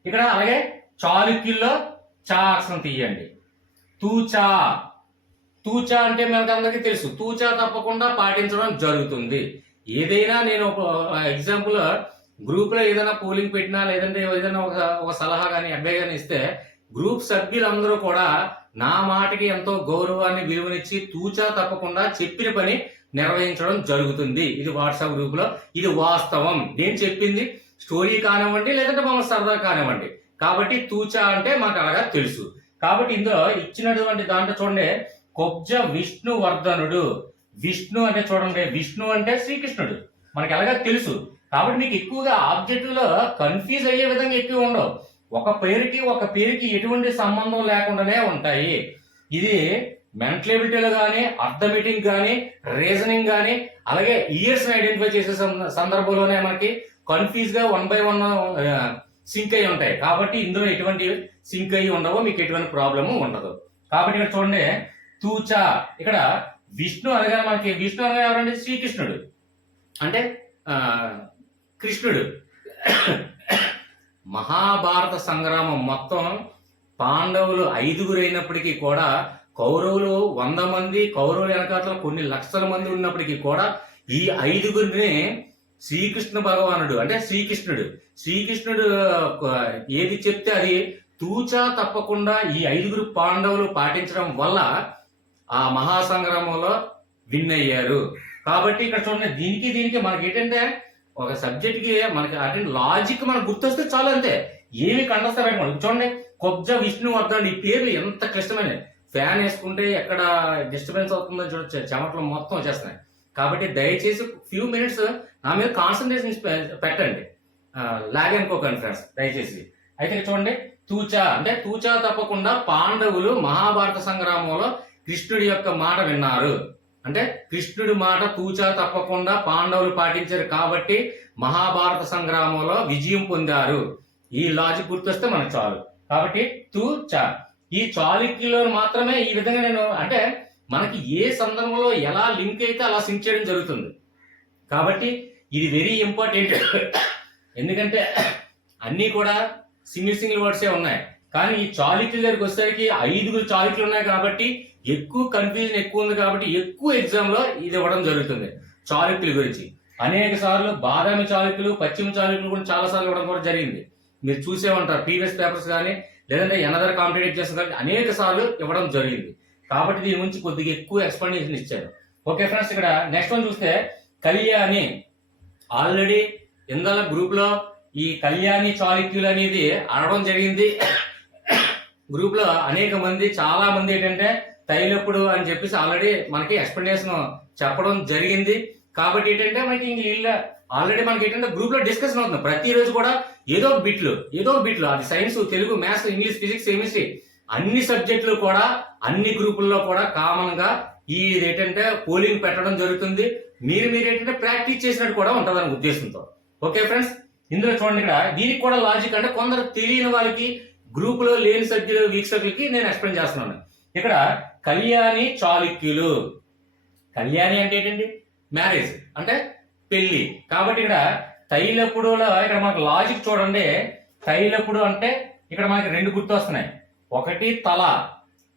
ఇక్కడ అలాగే చాళుక్యుల్లో చా అక్షరం తీయండి. తూచా. తూచా అంటే మనకు అందరికీ తెలుసు, తూచా తప్పకుండా పాటించడం జరుగుతుంది. ఏదైనా నేను ఒక ఎగ్జాంపుల్ గ్రూప్ లో ఏదైనా పోలింగ్ పెట్టినా లేదంటే ఏదైనా ఒక సలహా కానీ అడ్వైజ్ కానీ ఇస్తే గ్రూప్ సభ్యులందరూ కూడా నా మాటకి ఎంతో గౌరవాన్ని విలువనిచ్చి తూచా తప్పకుండా చెప్పిన పని నిర్వహించడం జరుగుతుంది. ఇది వాట్సాప్ గ్రూప్ లో ఇది వాస్తవం. నేను చెప్పింది స్టోరీ కానివ్వండి లేదంటే మమ్మల్ని సరదా కానివ్వండి. కాబట్టి తూచా అంటే మాకు అలాగా తెలుసు. కాబట్టి ఇందులో ఇచ్చినటువంటి దాంట్లో చూడండి కొబ్జ విష్ణువర్ధనుడు. విష్ణు అంటే చూడండి, విష్ణు అంటే శ్రీకృష్ణుడు మనకి ఎలాగా తెలుసు. కాబట్టి మీకు ఎక్కువగా ఆబ్జెక్టివ్ లో కన్ఫ్యూజ్ అయ్యే విధంగా ఎక్కువ ఉండవు. ఒక పేరుకి ఎటువంటి సంబంధం లేకుండానే ఉంటాయి. ఇది మెంటల్ ఎబిలిటీలో కానీ, అర్థమెటిక్ కానీ, రీజనింగ్ కానీ, అలాగే ఇయర్స్ ఐడెంటిఫై చేసే సందర్భంలోనే మనకి కన్ఫ్యూజ్ గా 1 by 1 సింక్ అయి ఉంటాయి. కాబట్టి ఇందులో ఎటువంటి సింక్ అయ్యి ఉండవు, మీకు ఎటువంటి ప్రాబ్లము ఉండదు. కాబట్టి ఇక్కడ చూడండి, తూచా ఇక్కడ విష్ణు అనగా ఎవరండి? శ్రీకృష్ణుడు, అంటే కృష్ణుడు. మహాభారత సంగ్రామం మొత్తం పాండవులు 5గురు అయినప్పటికీ కూడా, కౌరవులు 100 మంది, కౌరవులు వెనకాతల కొన్ని లక్షల మంది ఉన్నప్పటికీ కూడా ఈ 5గురిని శ్రీకృష్ణ భగవానుడు, అంటే శ్రీకృష్ణుడు ఏది చెప్తే అది తూచా తప్పకుండా ఈ 5గురు పాండవులు పాటించడం వల్ల ఆ మహాసంగ్రామంలో విన్ అయ్యారు. కాబట్టి ఇక్కడ చూడండి, దీనికి మనకి ఏంటంటే ఒక సబ్జెక్ట్ కి మనకి అంటే లాజిక్ మనకు గుర్తొస్తే చాలు, అంతే. ఏమి కంటస్తా పెట్టుకోండి. చూడండి, కొబ్జ విష్ణువర్ధన్, ఈ పేర్లు ఎంత క్లిష్టమైన. ఫ్యాన్ వేసుకుంటే ఎక్కడ డిస్టర్బెన్స్ అవుతుందో చూడొచ్చు, చెమటలు మొత్తం వచ్చేస్తున్నాయి. కాబట్టి దయచేసి ఫ్యూ మినిట్స్ నా మీద కాన్సన్ట్రేషన్ పెట్టండి, లాగ్ అనుకోకండి ఫ్రెండ్స్ దయచేసి. అయితే చూడండి, తూచా తప్పకుండా పాండవులు మహాభారత సంగ్రామంలో కృష్ణుడి యొక్క మాట విన్నారు. అంటే కృష్ణుడి మాట తూచా తప్పకుండా పాండవులు పాటించారు కాబట్టి మహాభారత సంగ్రామంలో విజయం పొందారు. ఈ లాజిక్ గుర్తొస్తే మనకు చాలు. కాబట్టి తూచా, ఈ చాళుక్యులో మాత్రమే ఈ విధంగా నేను అంటే మనకి ఏ సందర్భంలో ఎలా లింక్ అయితే అలా సింక్ చేయడం జరుగుతుంది. కాబట్టి ఇది వెరీ ఇంపార్టెంట్. ఎందుకంటే అన్నీ కూడా సింగిల్ వర్డ్సే ఉన్నాయి. కానీ ఈ చాళుక్యుల దగ్గరికి వచ్చేసరికి 5గురు చాళుక్యులు ఉన్నాయి కాబట్టి ఎక్కువ కన్ఫ్యూజన్ ఎక్కువ ఉంది. కాబట్టి ఎక్కువ ఎగ్జామ్ లో ఇది ఇవ్వడం జరుగుతుంది. చాళుక్యుల గురించి అనేక సార్లు బాదామి చాళుక్యులు, పశ్చిమ చాళుక్యులు కూడా చాలా సార్లు ఇవ్వడం కూడా జరిగింది. మీరు చూసే ఉంటారు ప్రీవియస్ పేపర్స్ కానీ, లేదంటే ఎనదర్ కాంపిటేటివ్ ఎగ్జామ్స్ కానీ అనేక సార్లు ఇవ్వడం జరిగింది. కాబట్టి దీని గురించి కొద్దిగా ఎక్కువ ఎక్స్ప్లెనేషన్ ఇచ్చారు. ఓకే ఫ్రెండ్స్, ఇక్కడ నెక్స్ట్ వన్ చూస్తే కళ్యాణి. ఆల్రెడీ ఇందులో గ్రూప్ లో ఈ కళ్యాణి చాళుక్యులు అనేది అడగడం జరిగింది. గ్రూప్ లో అనేక మంది, చాలా మంది ఏంటంటే తైలప్పుడు అని చెప్పేసి ఆల్రెడీ మనకి ఎక్స్ప్లెనేషన్ చెప్పడం జరిగింది. కాబట్టి ఏంటంటే మనకి ఆల్రెడీ మనకి ఏంటంటే గ్రూప్ లో డిస్కషన్ అవుతుంది. ప్రతిరోజు కూడా ఏదో ఒక బిట్లు అది science, Telugu, maths, English, physics, chemistry అన్ని సబ్జెక్టులు కూడా అన్ని గ్రూపుల్లో కూడా కామన్ గా ఈ ఏంటంటే పోలింగ్ పెట్టడం జరుగుతుంది. మీరు ఏంటంటే ప్రాక్టీస్ చేసినట్టు కూడా ఉంటుందనే ఉద్దేశంతో. ఓకే ఫ్రెండ్స్, ఇందులో చూడండి, ఇక్కడ దీనికి కూడా లాజిక్ అంటే కొందరు తెలియని వాళ్ళకి, గ్రూప్ లో లేని సభ్యులు, వీక్ సభ్యులకి నేను ఎక్స్ప్లెయిన్ చేస్తున్నాను. ఇక్కడ కళ్యాణి చాళుక్యులు. కళ్యాణి అంటే ఏంటండి? మ్యారేజ్, అంటే పెళ్లి. కాబట్టి ఇక్కడ తైలపుడులో ఇక్కడ మనకు లాజిక్ చూడండి. తైలపుడు అంటే ఇక్కడ మనకి 2 గుర్తు వస్తున్నాయి. ఒకటి తల,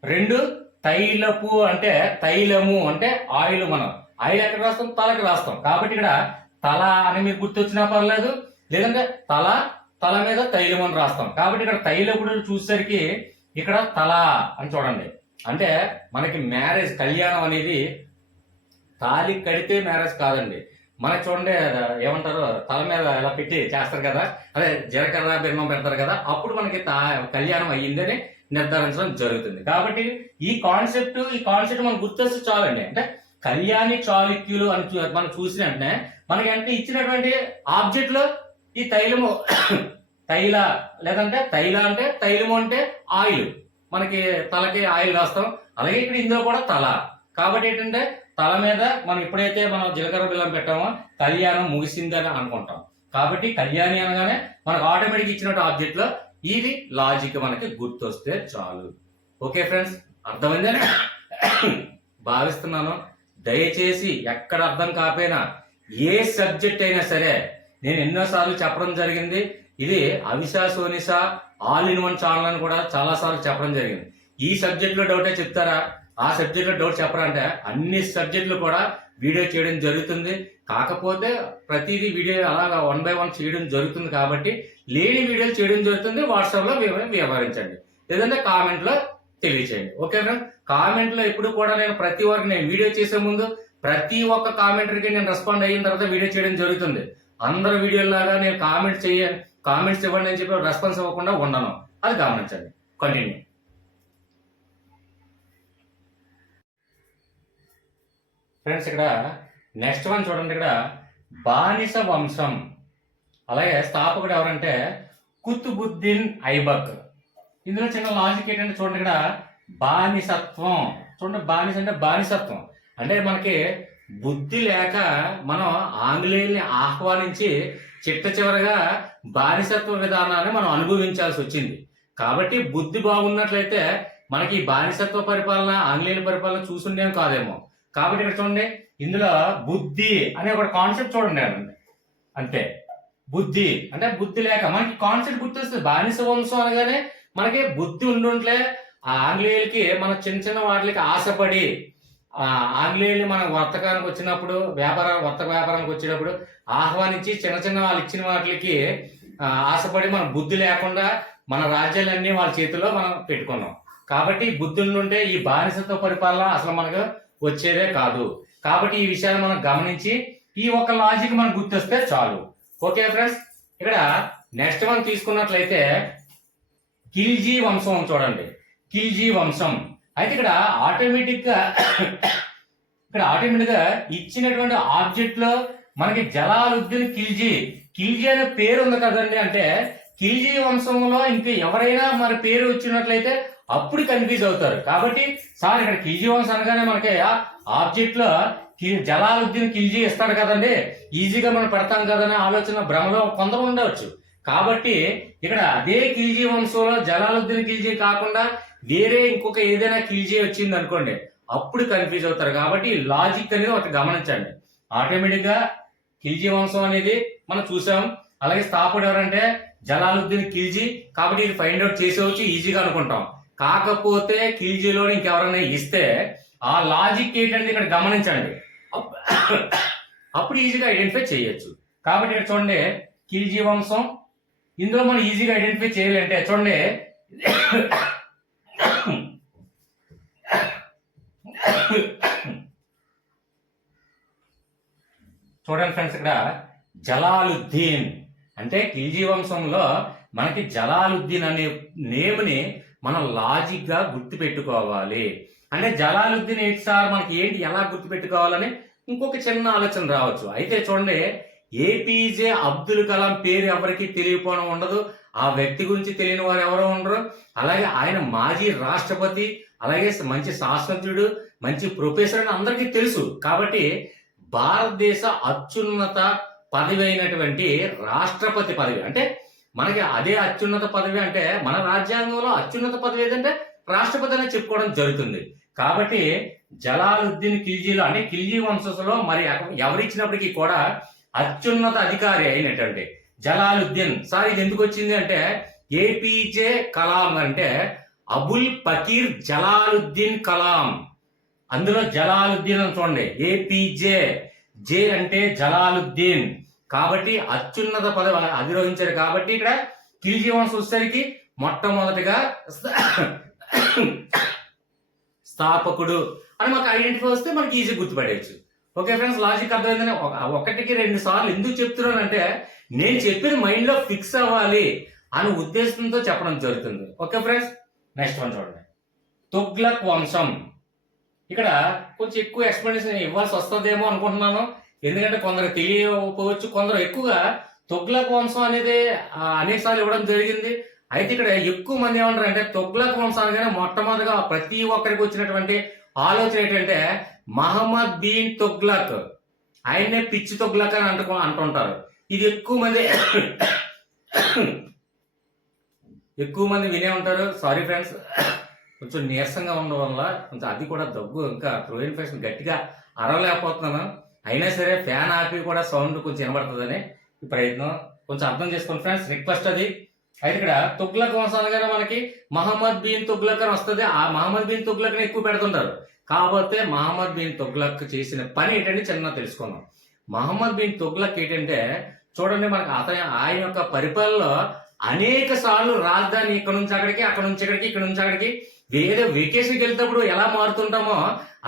2 తైలపు అంటే తైలము అంటే ఆయిల్. మనం ఆయిల్ ఎక్కడ రాస్తాం? తలకి రాస్తాం. కాబట్టి ఇక్కడ తల అని మీకు గుర్తొచ్చినా పర్లేదు, లేదంటే తల మీద తైలం అని రాస్తాం. కాబట్టి ఇక్కడ తైలపుడు చూసేసరికి ఇక్కడ తల అని చూడండి. అంటే మనకి మ్యారేజ్, కళ్యాణం అనేది తాళి కడితే మ్యారేజ్ కాదండి. మనకి చూడండి ఏమంటారు, తల మీద ఎలా పెట్టి చేస్తారు కదా, అదే జీలకర్ర బెల్లం పెడతారు కదా, అప్పుడు మనకి కళ్యాణం అయ్యిందని నిర్ధారించడం జరుగుతుంది. కాబట్టి ఈ కాన్సెప్ట్ మనకు గుర్తొస్తే చాలండి. అంటే కళ్యాణి చాళుక్యులు అని మనం చూసిన వెంటనే మనకి అంటే ఇచ్చినటువంటి ఆబ్జెక్ట్ లో ఈ తైలము, లేదంటే అంటే తైలము అంటే ఆయిల్, మనకి తలకి ఆయిల్ రాస్తాం. అలాగే ఇక్కడ ఇందులో కూడా తల. కాబట్టి ఏంటంటే తల మీద మనం ఎప్పుడైతే మనం జీలకర్ర బెల్లం పెట్టామో కళ్యాణం ముగిసిందని అనుకుంటాం. కాబట్టి కళ్యాణి అనగానే మనకు ఆటోమేటిక్ ఇచ్చినట్టు ఆబ్జెక్ట్ లో ఇది లాజిక్ మనకి గుర్తొస్తే చాలు. ఓకే ఫ్రెండ్స్, అర్థమైందని భావిస్తున్నాను. దయచేసి ఎక్కడ అర్థం కాకపోయినా, ఏ సబ్జెక్ట్ అయినా సరే నేను ఎన్నోసార్లు చెప్పడం జరిగింది. ఇది అవిషా సోనిషా ఆల్ ఇన్ వన్ ఛానల్ అని కూడా చాలా సార్లు చెప్పడం జరిగింది. ఈ సబ్జెక్ట్ లో డౌటే చెప్తారా, ఆ సబ్జెక్ట్ లో డౌట్ చెప్పరా అంటే అన్ని సబ్జెక్టులు కూడా వీడియో చేయడం జరుగుతుంది. కాకపోతే ప్రతిదీ వీడియో అలాగా 1 by 1 చేయడం జరుగుతుంది. కాబట్టి లేని వీడియోలు చేయడం జరుగుతుంది. వాట్సాప్ లో వ్యవహరించండి, లేదంటే కామెంట్ లో తెలియచేయండి. ఓకే ఫ్రెండ్స్, కామెంట్ లో ఎప్పుడు కూడా నేను ప్రతి ఒక్కరికి నేను వీడియో చేసే ముందు ప్రతి ఒక్క కామెంటరీకి నేను రెస్పాండ్ అయిన తర్వాత వీడియో చేయడం జరుగుతుంది. అందరు వీడియోలాగా నేను కామెంట్స్ ఇవ్వండి అని చెప్పి రెస్పాన్స్ ఇవ్వకుండా ఉండను, అది గమనించండి. కంటిన్యూ. ఫ్రెండ్స్, ఇక్కడ నెక్స్ట్ వన్ చూడండి. ఇక్కడ బానిస వంశం, అలాగే స్థాపకుడు ఎవరంటే కుతుబుద్దీన్ ఐబక్. ఇందులో చిన్న లాజిక్ ఏంటంటే చూడండి, ఇక్కడ బానిసత్వం. చూడండి, బానిస అంటే బానిసత్వం అంటే మనకి బుద్ధి లేక మనం ఆంగ్లేయుల్ని ఆహ్వానించి చిట్ట చివరగా బానిసత్వ విధానాన్ని మనం అనుభవించాల్సి వచ్చింది. కాబట్టి బుద్ధి బాగున్నట్లయితే మనకి ఈ బానిసత్వ పరిపాలన, ఆంగ్లేయుల పరిపాలన చూసుండేం కాదేమో. కాబట్టి ఇక్కడ చూడండి, ఇందులో బుద్ధి అనే ఒక కాన్సెప్ట్ చూడండి అంతే. బుద్ధి అంటే బుద్ధి లేక మనకి కాన్సెప్ట్ గుర్తొస్తుంది. బానిస వంశం అనగానే మనకి బుద్ధి ఉండుంట్లే ఆ ఆంగ్లేయులకి మన చిన్న చిన్న వాటికి ఆశపడి, ఆంగ్లేయులు మన వర్తకానికి వచ్చినప్పుడు వర్తక వ్యాపారానికి వచ్చేటప్పుడు ఆహ్వానించి చిన్న చిన్న వాళ్ళు ఇచ్చిన వాటికి ఆశపడి మన బుద్ధి లేకుండా మన రాజ్యాలన్నీ వాళ్ళ చేతిలో మనం పెట్టుకున్నాం. కాబట్టి బుద్ధి ఉంటే ఈ బానిసత్వ పరిపాలన అసలు మనకు వచ్చేదే కాదు. కాబట్టి ఈ విషయాన్ని మనం గమనించి ఈ ఒక లాజిక్ మనకు గుర్తొస్తే చాలు. ఓకే ఫ్రెండ్స్, ఇక్కడ నెక్స్ట్ మనం తీసుకున్నట్లయితే ఖిల్జీ వంశం చూడండి. ఖిల్జీ వంశం అయితే ఇక్కడ ఆటోమేటిక్ గా ఇచ్చినటువంటి ఆబ్జెక్ట్ లో మనకి జలాలుద్దీన్ ఖిల్జీ అనే పేరు ఉంది కదండి. అంటే ఖిల్జీ వంశంలో ఇంకా ఎవరైనా మన పేరు వచ్చినట్లయితే అప్పుడు కన్ఫ్యూజ్ అవుతారు. కాబట్టి సార్ ఇక్కడ ఖిల్జీ వంశం అనగానే మనకి ఆబ్జెక్ట్ లో జలాలుద్దీన్ ఖిల్జీ ఇస్తాడు కదండి, ఈజీగా మనం పెడతాం కదనే ఆలోచన భ్రమలో కొందరు ఉండవచ్చు. కాబట్టి ఇక్కడ అదే ఖిల్జీ వంశంలో జలాలుద్దీన్ ఖిల్జీ కాకుండా వేరే ఇంకొక ఏదైనా ఖిల్జీ వచ్చింది అనుకోండి, అప్పుడు కన్ఫ్యూజ్ అవుతారు. కాబట్టి లాజిక్ అనేది ఒకటి గమనించండి. ఆటోమేటిక్ గా ఖిల్జీ వంశం అనేది మనం చూసాం. అలాగే స్థాపకుడు ఎవరంటే జలాలుద్దీన్ ఖిల్జీ. కాబట్టి ఇది ఫైండ్ అవుట్ చేసేవచ్చు ఈజీగా అనుకుంటాం. కాకపోతే ఖిల్జీలో ఇంకెవరైనా ఇస్తే ఆ లాజిక్ ఏంటంటే ఇక్కడ గమనించండి, అప్పుడు ఈజీగా ఐడెంటిఫై చేయొచ్చు. కాబట్టి ఇక్కడ చూడండి, ఖిల్జీ వంశం ఇందులో మనం ఈజీగా ఐడెంటిఫై చేయాలంటే చూడండి, చూడండి ఫ్రెండ్స్, ఇక్కడ జలాలుద్దీన్ అంటే ఖిల్జీ వంశంలో మనకి జలాలుద్దీన్ అనే నేమ్ని మనం లాజిక్ గా గుర్తు పెట్టుకోవాలి. అంటే జలాలుద్దీన్ ఏంటి సార్, మనకి ఏంటి ఎలా గుర్తు పెట్టుకోవాలని ఇంకొక చిన్న ఆలోచన రావచ్చు. అయితే చూడండి, ఏపీజే అబ్దుల్ కలాం పేరు ఎవరికి తెలియకపోవడం ఉండదు, ఆ వ్యక్తి గురించి తెలియని వారు ఎవరో ఉండరు. అలాగే ఆయన మాజీ రాష్ట్రపతి, అలాగే మంచి శాస్త్రజ్ఞుడు, మంచి ప్రొఫెసర్ అని అందరికీ తెలుసు. కాబట్టి భారతదేశ అత్యున్నత పదవి అయినటువంటి రాష్ట్రపతి పదవి అంటే మనకి అదే అత్యున్నత పదవి. అంటే మన రాజ్యాంగంలో అత్యున్నత పదవి ఏదంటే రాష్ట్రపతి అని చెప్పుకోవడం జరుగుతుంది. కాబట్టి జలాలుద్దీన్ ఖిల్జీలో అంటే ఖిల్జీ వంశంలో మరి ఎవరిచ్చినప్పటికీ కూడా అత్యున్నత అధికారి అయినటువంటి జలాలుద్దీన్. సార్ ఇది ఎందుకు వచ్చింది అంటే ఏపీజే కలాం అంటే అబుల్ పకీర్ జలాలుద్దీన్ కలాం. అందులో జలాలుద్దీన్ అని చూడండి, ఏపీజే, జే అంటే జలాలుద్దీన్. కాబట్టి అత్యున్నత పదవి అధిరోహించారు. కాబట్టి ఇక్కడ ఖిల్జీ వంశం వచ్చేసరికి మొట్టమొదటిగా స్థాపకుడు అని మాకు ఐడెంటిఫై వస్తే మనకి ఈజీ గుర్తుపడేయచ్చు. ఓకే ఫ్రెండ్స్, లాజిక్ అర్థమైందని ఒకటికి 2 సార్లు ఎందుకు చెప్తున్నానంటే నేను చెప్పిన మైండ్ లో ఫిక్స్ అవ్వాలి అనే ఉద్దేశంతో చెప్పడం జరుగుతుంది. ఓకే ఫ్రెండ్స్, నెక్స్ట్ వన్ చూడండి, తుగ్లక్ వంశం. ఇక్కడ కొంచెం ఎక్కువ ఎక్స్ప్లెనేషన్ ఇవ్వాల్సి వస్తుందేమో అనుకుంటున్నాను, ఎందుకంటే కొందరు తెలియకపోవచ్చు. కొందరు ఎక్కువగా తుగ్లక్ వంశం అనేది అనేకసార్లు ఇవ్వడం జరిగింది. అయితే ఇక్కడ ఎక్కువ మంది ఏమంటారు అంటే తుగ్లక్ వంశం అనగానే మొట్టమొదటిగా ప్రతి ఒక్కరికి వచ్చినటువంటి ఆలోచన ఏంటంటే మహమ్మద్ బిన్ తుగ్లక్, ఆయన్నే పిచ్చి తుగ్లక్ అని అంటుంటారు. ఇది ఎక్కువ మంది వినే ఉంటారు. సారీ ఫ్రెండ్స్, కొంచెం నీరసంగా ఉండడం వల్ల కొంచెం అది కూడా దగ్గు, ఇంకా థ్రోట్ ఇన్ఫెక్షన్, గట్టిగా అరవలేకపోతున్నాను. అయినా సరే ఫ్యాన్ ఆపి కూడా సౌండ్ కొంచెం వినబడుతుందని ఈ ప్రయత్నం కొంచెం అర్థం చేసుకోండి ఫ్రెండ్స్, రిక్వెస్ట్ అది. అయితే ఇక్కడ తుగ్లక్ వంశం అనగానే మనకి మహమ్మద్ బిన్ తుగ్లక్ అని వస్తుంది. ఆ మహమ్మద్ బిన్ తుగ్లక్ ని ఎక్కువ పెడుతుంటారు. కాకపోతే మహమ్మద్ బిన్ తుగ్లక్ చేసిన పని ఏంటంటే చిన్న తెలుసుకుందాం. మహమ్మద్ బిన్ తుగ్లక్ ఏంటంటే చూడండి, మనకి ఆయన యొక్క పరిపాలనలో అనేక సార్లు రాజధాని ఇక్కడ నుంచి అక్కడికి, అక్కడ నుంచి ఇక్కడికి, ఇక్కడ నుంచి అక్కడికి, వేరే వెకేషన్కి వెళ్తేప్పుడు ఎలా మారుతుంటామో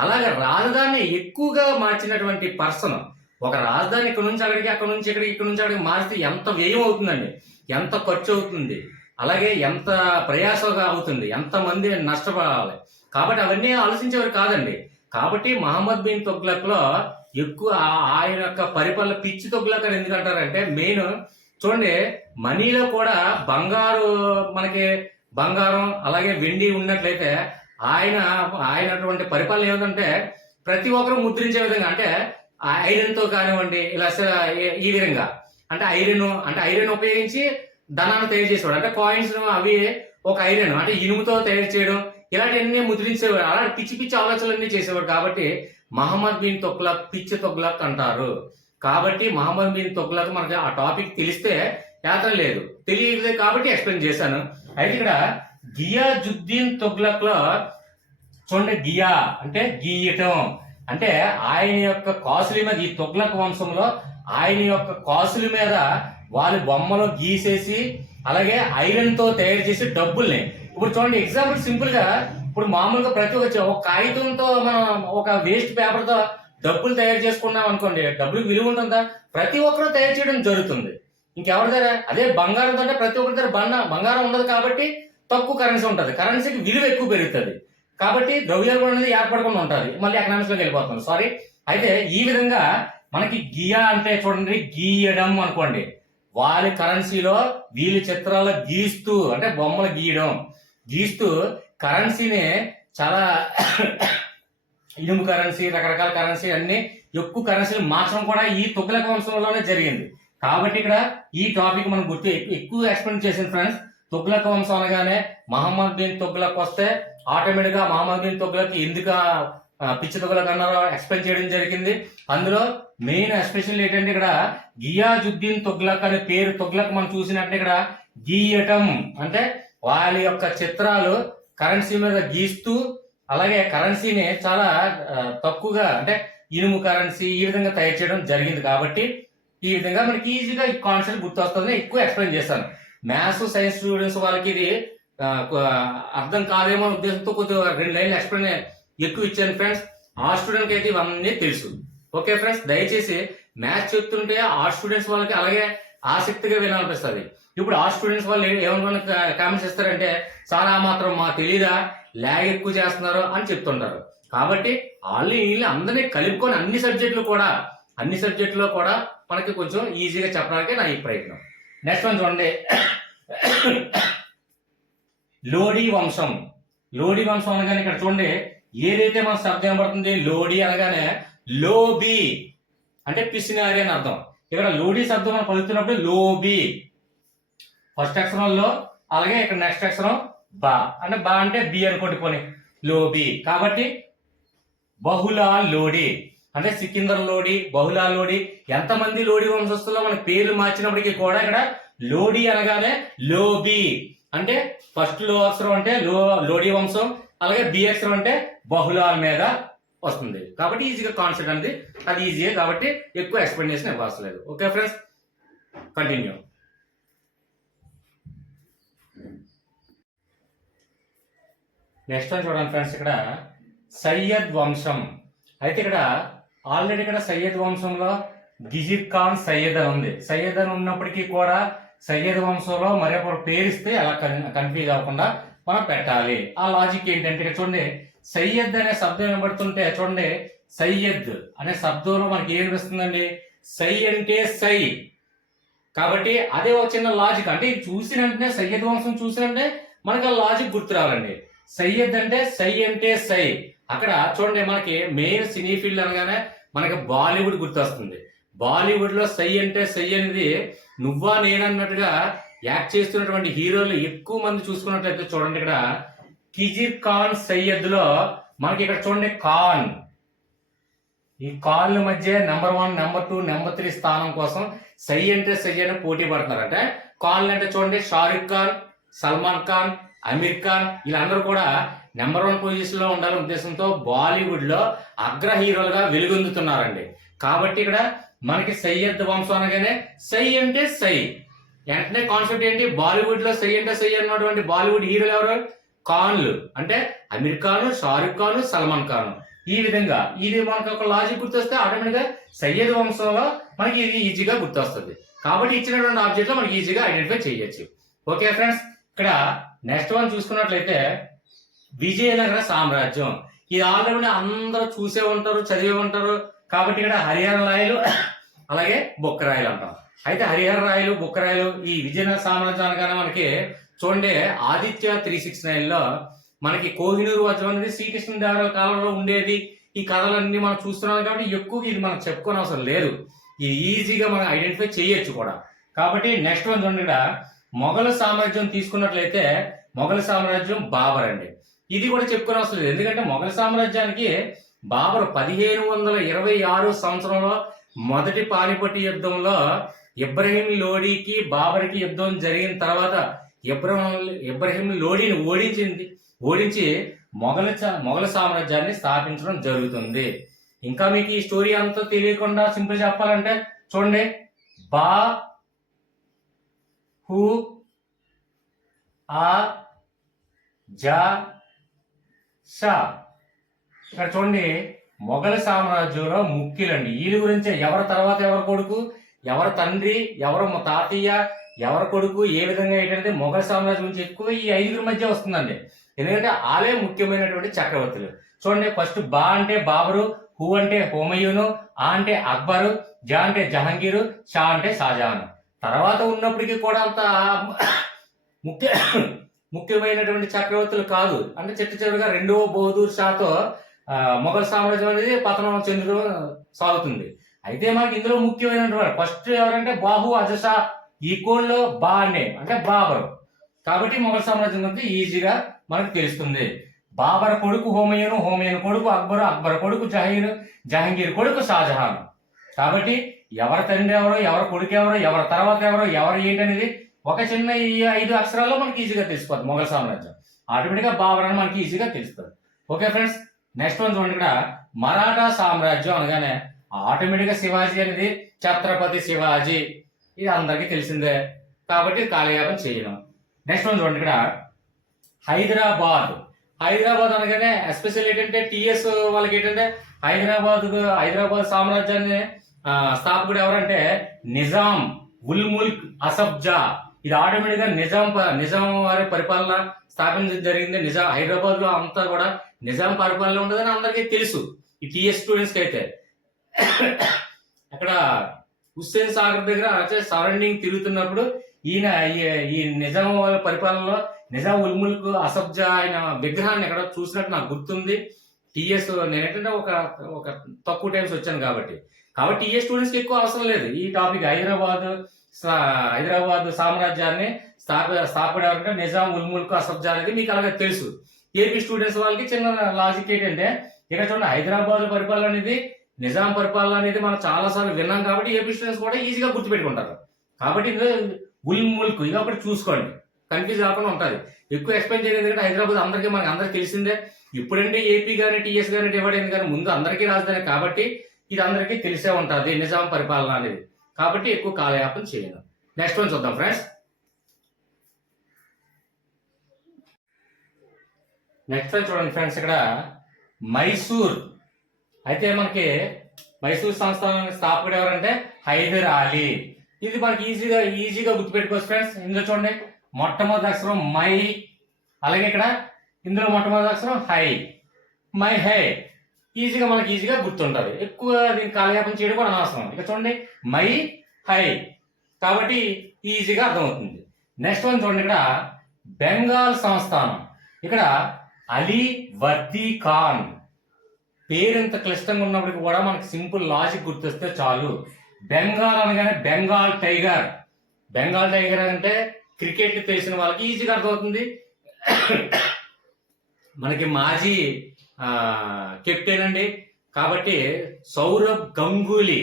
అలాగే రాజధాని ఎక్కువగా మార్చినటువంటి పర్సన్. ఒక రాజధాని ఇక్కడ నుంచి అక్కడికి, అక్కడ నుంచి ఇక్కడికి, ఇక్కడ నుంచి అక్కడికి మారిస్తే ఎంత వ్యయం అవుతుందండి, ఎంత ఖర్చు అవుతుంది, అలాగే ఎంత ప్రయాసంగా అవుతుంది, ఎంతమంది నష్టపడాలి. కాబట్టి అవన్నీ ఆలోచించేవారు కాదండి. కాబట్టి మహమ్మద్ బిన్ తుగ్లక్ లో ఎక్కువ ఆయన యొక్క పరిపాలన పిచ్చి తుగ్లక్ అని ఎందుకంటారంటే మెయిన్ చూడండి, మనీలో కూడా మనకి బంగారం అలాగే వెండి ఉన్నట్లయితే ఆయనటువంటి పరిపాలన ఏమిటంటే ప్రతి ఒక్కరు ముద్రించే విధంగా, అంటే ఐరన్ తో కానివ్వండి, ఇలా ఈ విధంగా అంటే ఐరన్ ఉపయోగించి ధనాన్ని తయారు చేసేవాడు. అంటే కాయిన్స్ అవి ఒక ఐరన్ అంటే ఇనుముతో తయారు చేయడం, ఇలాంటివన్నీ ముద్రించేవాడు. అలాంటి పిచ్చి పిచ్చి ఆలోచనలన్నీ చేసేవాడు. కాబట్టి మహమ్మద్ బిన్ తుగ్లక్ పిచ్చి తుగ్లక్ అంటారు. కాబట్టి మహమ్మద్ బిన్ తుగ్లక్ మనకి ఆ టాపిక్ తెలిస్తే యాత్ర లేదు, తెలియదు కాబట్టి ఎక్స్ప్లెయిన్ చేశాను. అయితే ఇక్కడ గియాజుద్దీన్ తుగ్లక్ లో చూడండి, గియా అంటే గీయటం, అంటే ఆయన యొక్క కాసుల మీద, ఈ తుగ్లక్ వంశంలో ఆయన యొక్క కాసుల మీద వాళ్ళు బొమ్మలు గీసేసి అలాగే ఐరన్ తో తయారు చేసి డబ్బుల్ని, ఇప్పుడు చూడండి ఎగ్జాంపుల్ సింపుల్ గా, ఇప్పుడు మామూలుగా ప్రతి ఒక కాగితంతో మనం ఒక వేస్ట్ పేపర్ తో డబ్బులు తయారు చేసుకున్నాం అనుకోండి, డబ్బులకు విలువ ఉంటుందా? ప్రతి ఒక్కరు తయారు చేయడం జరుగుతుంది. ఇంకెవరి దగ్గర అదే బంగారం అంటే ప్రతి ఒక్కరి దగ్గర బంగారం ఉండదు కాబట్టి తక్కువ కరెన్సీ ఉంటుంది, కరెన్సీకి విలువ ఎక్కువ పెరుగుతుంది. కాబట్టి ద్రవ్యోల్బణం అనేది ఏర్పడకుండా ఉంటుంది. మళ్ళీ ఎకనామిక్స్ లోకి వెళ్ళిపోతుంది, సారీ. అయితే ఈ విధంగా మనకి గియా అంటే చూడండి, గీయడం అనుకోండి, వాళ్ళ కరెన్సీలో వీళ్ళ చిత్రాలు గీస్తూ, అంటే బొమ్మలు గీస్తూ కరెన్సీని చాలా ఇనుము కరెన్సీ, రకరకాల కరెన్సీ అన్ని ఎక్కువ కరెన్సీలు మార్చడం కూడా ఈ తుగ్లక్ వంశంలోనే జరిగింది. కాబట్టి ఇక్కడ ఈ టాపిక్ మనం ఎక్కువ ఎక్స్ప్లెయిన్ చేసింది ఫ్రెండ్స్. తుగ్లక్ వంశం అనగానే మహమ్మద్ బిన్ తుగ్లక్ వస్తే ఆటోమేటిక్ గా మహమ్మద్ బిన్ తుగ్లక్ ఎందుకు పిచ్చి తుగ్లక్ అన్నారో ఎక్స్ప్లెయిన్ చేయడం జరిగింది. అందులో మెయిన్ ఎస్పెషల్ ఏంటంటే ఇక్కడ గియాజుద్దీన్ తుగ్లక్ అనే పేరు, తుగ్లక్ మనం చూసినట్టు ఇక్కడ గీయటం అంటే వాళ్ళ యొక్క చిత్రాలు కరెన్సీ మీద గీస్తూ అలాగే కరెన్సీని చాలా తక్కువగా, అంటే ఇనుము కరెన్సీ ఈ విధంగా తయారు చేయడం జరిగింది. కాబట్టి ఈ విధంగా మనకి ఈజీగా ఈ కాన్సెప్ట్ గుర్తొస్తుంది. ఎక్కువ ఎక్స్ప్లెయిన్ చేస్తాను. మ్యాథ్స్ సైన్స్ స్టూడెంట్స్ వాళ్ళకి ఇది అర్థం కాదేమో ఉద్దేశంతో కొద్దిగా 2 లైన్లు ఎక్స్ప్లెయిన్ ఎక్కువ ఇచ్చాను ఫ్రెండ్స్. ఆ స్టూడెంట్ కి అయితే ఇవన్నీ తెలుసు. ఓకే ఫ్రెండ్స్, దయచేసి మ్యాథ్స్ చెప్తుంటే ఆ స్టూడెంట్స్ వాళ్ళకి అలాగే ఆసక్తిగా వినాలనిపిస్తుంది. ఇప్పుడు ఆ స్టూడెంట్స్ వాళ్ళు ఏమనుకున్న కామెంట్స్ ఇస్తారంటే, చాలా మాత్రం మా తెలీదా, ల్యాగ్ ఎక్కువ చేస్తున్నారు అని చెప్తుంటారు. కాబట్టి వీళ్ళు అందరినీ కలుపుకొని అన్ని సబ్జెక్టులో కూడా మనకి కొంచెం ఈజీగా చెప్పడానికి నా ఈ ప్రయత్నం. నెక్స్ట్ వన్ చూడండి, లోడీ వంశం అనగానే ఇక్కడ చూడండి, ఏదైతే మన శబ్దం ఏర్పడుతుంది లోడీ అనగానే లోబీ అంటే పిసినారి అని అర్థం. ఇక్కడ లోడీ శబ్దం మనం పలుకుతున్నప్పుడు లోబీ ఫస్ట్ అక్షరం లో, అలాగే ఇక్కడ నెక్స్ట్ అక్షరం బా, అంటే బా అంటే బి అనుకోండి పోనీ, లోబీ. కాబట్టి బహుళా లోడీ అంటే సికిందర్ లోడీ, బహుళా లోడీ, ఎంతమంది లోడీ వంశస్థుల్లో మనకి పేర్లు మార్చినప్పటికీ కూడా ఇక్కడ లోడీ అనగానే లోబీ అంటే ఫస్ట్ లో అక్షరం అంటే లోడీ వంశం, అలాగే బి అక్షరం అంటే బహుళాల మీద వస్తుంది. కాబట్టి ఈజీగా కాన్సెప్ట్ అనేది అది ఈజీగా, కాబట్టి ఎక్కువ ఎక్స్ప్లెనేషన్ ఇవ్వాల్సి లేదు. Okay friends, continue. Next one చూడండి ఫ్రెండ్స్, ఇక్కడ సయ్యద్ వంశం. అయితే ఇక్కడ ఆల్రెడీ ఇక్కడ సయ్యద్ వంశంలో గిజిర్ ఖాన్ సయ్యద్ అని ఉంది. సయ్యద్ అని ఉన్నప్పటికీ కూడా సయ్యద్ వంశంలో మరొక పేరిస్తే అలా కన్ఫ్యూజ్ అవ్వకుండా మనం పెట్టాలి. ఆ లాజిక్ ఏంటంటే ఇక్కడ చూడండి, సయ్యద్ అనే శబ్దం వినబడుతుంటే చూడండి, సయ్యద్ అనే శబ్దంలో మనకి ఏం అనిపిస్తుందండి, సై అంటే సై. కాబట్టి అదే ఒక చిన్న లాజిక్, అంటే ఇది చూసిన వెంటనే సయ్యద్ వంశం చూసిన వెంటనే మనకి ఆ లాజిక్ గుర్తు రావాలండి. సయ్యద్ అంటే సై అంటే సై. అక్కడ చూడండి, మనకి మెయిన్ సినీ ఫీల్డ్ అనగానే మనకి బాలీవుడ్ గుర్తొస్తుంది. బాలీవుడ్ లో సై అంటే సై అనేది నువ్వా నేనన్నట్టుగా యాక్ట్ చేస్తున్నటువంటి హీరోలు ఎక్కువ మంది చూసుకున్నట్లయితే చూడండి, ఇక్కడ గిజిర్ ఖాన్ సయ్యద్ లో మనకి ఇక్కడ చూడండి ఖాన్, ఈ ఖాన్ల మధ్య నెంబర్ 1, నెంబర్ 2, నెంబర్ 3 స్థానం కోసం సై అంటే సై అని పోటీ పడుతున్నారు. అంటే ఖాన్లు అంటే చూడండి, షారుఖ్ ఖాన్, సల్మాన్ ఖాన్, అమీర్ ఖాన్, వీళ్ళందరూ కూడా నెంబర్ 1 పొజిషన్ లో ఉండాలనే ఉద్దేశంతో బాలీవుడ్ లో అగ్ర హీరోలుగా వెలుగొందుతున్నారండి. కాబట్టి ఇక్కడ మనకి సయ్యద్ వంశం అనగానే సై అంటే సై, వెంటనే కాన్సెప్ట్ ఏంటి, బాలీవుడ్ లో సై అంటే సై అన్నటువంటి బాలీవుడ్ హీరోలు ఎవరు, ఖాన్లు. అంటే అమీర్ ఖాన్, షారుఖ్ ఖాన్, సల్మాన్ ఖాన్. ఈ విధంగా ఇది మనకు ఒక లాజిక్ గుర్తొస్తే ఆటోమేటిక్ గా సయ్యద్ వంశంలో మనకి ఇది ఈజీగా గుర్తొస్తుంది. కాబట్టి ఇచ్చినటువంటి ఆబ్జెక్ట్ లో మనకి ఈజీగా ఐడెంటిఫై చేయొచ్చు. ఓకే ఫ్రెండ్స్, ఇక్కడ నెక్స్ట్ వన్ చూసుకున్నట్లయితే విజయనగర సామ్రాజ్యం. ఇది ఆల్రెడీ అందరూ చూసే ఉంటారు, చదివే ఉంటారు. కాబట్టి ఇక్కడ హరియాణ రాయలు అలాగే బొక్కరాయలు అంటాం. అయితే హరిహర రాయలు, బుక్కరాయలు ఈ విజయనగర సామ్రాజ్యానికైనా మనకి చూడండి ఆదిత్య 369 లో మనకి కోహినూరు వజ్రం అనేది శ్రీకృష్ణదేవరాయల కాలంలో ఉండేది. ఈ కథలన్నీ మనం చూస్తున్నాం కాబట్టి ఎక్కువగా ఇది మనం చెప్పుకోని అవసరం లేదు. ఇది ఈజీగా మనం ఐడెంటిఫై చేయొచ్చు కూడా. కాబట్టి నెక్స్ట్ వన్ చూడండి, ఇక్కడ మొఘల్ సామ్రాజ్యం తీసుకున్నట్లయితే మొఘల్ సామ్రాజ్యం బాబర్ అండి. ఇది కూడా చెప్పుకోని అవసరం లేదు, ఎందుకంటే మొఘల్ సామ్రాజ్యానికి బాబర్ 1526 సంవత్సరంలో మొదటి పానిపట్టు యుద్ధంలో ఇబ్రహీం లోడీకి బాబర్కి యుద్ధం జరిగిన తర్వాత ఇబ్రహీం లోడీని ఓడించి మొఘల్ సామ్రాజ్యాన్ని స్థాపించడం జరుగుతుంది. ఇంకా మీకు ఈ స్టోరీ అంతా తెలియకుండా సింపుల్ చెప్పాలంటే చూడండి, బా హు ఆ జా షా. ఇక్కడ చూడండి మొఘల్ సామ్రాజ్యంలో ముఖ్యులండి. వీళ్ళ గురించి ఎవరి తర్వాత ఎవరి కొడుకు, ఎవరి తండ్రి, ఎవరు తాతయ్య, ఎవరి కొడుకు, ఏ విధంగా ఏంటంటే మొఘల్ సామ్రాజ్యం గురించి ఎక్కువ ఈ 5 మధ్య వస్తుందండి. ఎందుకంటే వాళ్ళే ముఖ్యమైనటువంటి చక్రవర్తులు. చూడండి, ఫస్ట్ బా అంటే బాబరు, హు అంటే హుమయూను, ఆ అంటే అక్బరు, జా అంటే జహాంగీరు, షా అంటే షాజహాన్. తర్వాత ఉన్నప్పటికీ కూడా అంత ముఖ్యమైనటువంటి చక్రవర్తులు కాదు. అంటే చివరిగా 2వ బహదూర్ షాతో మొఘల్ సామ్రాజ్యం అనేది పతనం చెందడం సాగుతుంది. అయితే మనకి ఇందులో ముఖ్యమైనటువంటి ఫస్ట్ ఎవరంటే బాహు అజషా, ఈ కోడ్లో బా అంటే బాబరు. కాబట్టి మొఘల్ సామ్రాజ్యం గురించి ఈజీగా మనకు తెలుస్తుంది. బాబర్ కొడుకు హుమయూను, హుమయూన్ కొడుకు అక్బరు, అక్బర్ కొడుకు జహాంగీర్ కొడుకు షాజహాన్. కాబట్టి ఎవరి తండ్రి ఎవరో, ఎవరి కొడుకు ఎవరో, ఎవరి తర్వాత ఎవరో, ఎవరు ఏంటనేది ఒక చిన్న ఈ 5 అక్షరాల్లో మనకి ఈజీగా తెలిసిపోతుంది. మొఘల్ సామ్రాజ్యం ఆటోమేటిక్గా బాబర్ అని మనకి ఈజీగా తెలుస్తుంది. ఓకే ఫ్రెండ్స్, నెక్స్ట్ వన్ చూడండి, ఇక్కడ మరాఠా సామ్రాజ్యం అనగానే ఆటోమేటిక్గా శివాజీ అనేది ఛత్రపతి శివాజీ, ఇది అందరికీ తెలిసిందే కాబట్టి కాలయాపన చేయను. నెక్స్ట్ వన్ చూడండి, ఇక్కడ హైదరాబాద్ అనగానే ఎస్పెషల్ ఏంటంటే టిఎస్ వాళ్ళకి ఏంటంటే హైదరాబాద్ సామ్రాజ్యాన్ని స్థాపకుడు ఎవరంటే నిజాం ఉల్ ముల్క్ అసఫ్జా. ఇది ఆటోమేటిక్గా నిజాం వారి పరిపాలన స్థాపించడం జరిగింది. హైదరాబాద్ లో అంతా కూడా నిజాం పరిపాలన ఉండదని అందరికీ తెలుసు, ఈ టిఎస్ స్టూడెంట్స్కి అయితే. అక్కడ హుస్సేన్ సాగర్ దగ్గర సరౌండింగ్ తిరుగుతున్నప్పుడు ఈయన ఈ నిజాం వాళ్ళ పరిపాలనలో నిజాం ఉల్ ముల్క్ అసఫ్జా ఆయన విగ్రహాన్ని ఎక్కడ చూసినట్టు నాకు గుర్తుంది. టిఎస్ నేనేంటంటే ఒక తక్కువ టైమ్స్ వచ్చాను కాబట్టి టిఎస్ స్టూడెంట్స్కి ఎక్కువ అవసరం లేదు ఈ టాపిక్. హైదరాబాద్ సామ్రాజ్యాన్ని స్థాపకుడు ఎవరంటే నిజాం ఉల్ ముల్క్ అసఫ్జా అనేది మీకు అలాగే తెలుసు. ఏపీ స్టూడెంట్స్ వాళ్ళకి చిన్న లాజిక్ ఏంటంటే ఇక్కడ చూడండి, హైదరాబాద్ పరిపాలన అనేది నిజాం పరిపాలన అనేది మనం చాలా సార్లు విన్నాం కాబట్టి ఏపీ స్టూడెంట్స్ కూడా ఈజీగా గుర్తుపెట్టుకుంటారు. కాబట్టి ఇందులో ఉల్ ముల్క్ ఇది ఒకటి చూసుకోండి, కన్ఫ్యూజ్ కాకుండా ఉంటుంది. ఎక్కువ ఎక్స్ప్లెయిన్ చేయలేదు ఎందుకంటే హైదరాబాద్ మనకి తెలిసిందే. ఇప్పుడంటే ఏపీ కానీ టీఎస్ కానీ డివైడ్ అయింది, కానీ ముందు అందరికీ రాజధాని కాబట్టి ఇది అందరికీ తెలిసే ఉంటుంది నిజాం పరిపాలన అనేది. కాబట్టి ఎక్కువ కాలయాపన చేయను. నెక్స్ట్ వన్ చూద్దాం ఫ్రెండ్స్. నెక్స్ట్ వన్ చూడండి ఫ్రెండ్స్, ఇక్కడ మైసూర్. అయితే మనకి మైసూర్ సంస్థానానికి స్థాపకుడు ఎవరంటే హైదర్ అలీ. ఇది మనకి ఈజీగా గుర్తుపెట్టుకోవచ్చు ఫ్రెండ్స్. ఇందులో చూడండి, మొట్టమొదటి అక్షరం మై, అలాగే ఇక్కడ ఇందులో మొట్టమొదటి అక్షరం హై, మై హై. మనకి ఈజీగా గుర్తుంటుంది. ఎక్కువ దీనికి కాలయాపన చేయడం కూడా అనవసరం. ఇక చూడండి, మై హై, కాబట్టి ఈజీగా అర్థమవుతుంది. నెక్స్ట్ వన్ చూడండి, ఇక్కడ బెంగాల్ సంస్థానం. ఇక్కడ అలీ వర్దీ ఖాన్. పేరు ఎంత క్లిష్టంగా ఉన్నప్పటికీ కూడా మనకి సింపుల్ లాజిక్ గుర్తొస్తే చాలు. బెంగాల్ అనగానే బెంగాల్ టైగర్ అంటే క్రికెట్ తెలిసిన వాళ్ళకి ఈజీగా అర్థమవుతుంది. మనకి మాజీ కెప్టెన్ అండి, కాబట్టి సౌరవ్ గంగూలీ.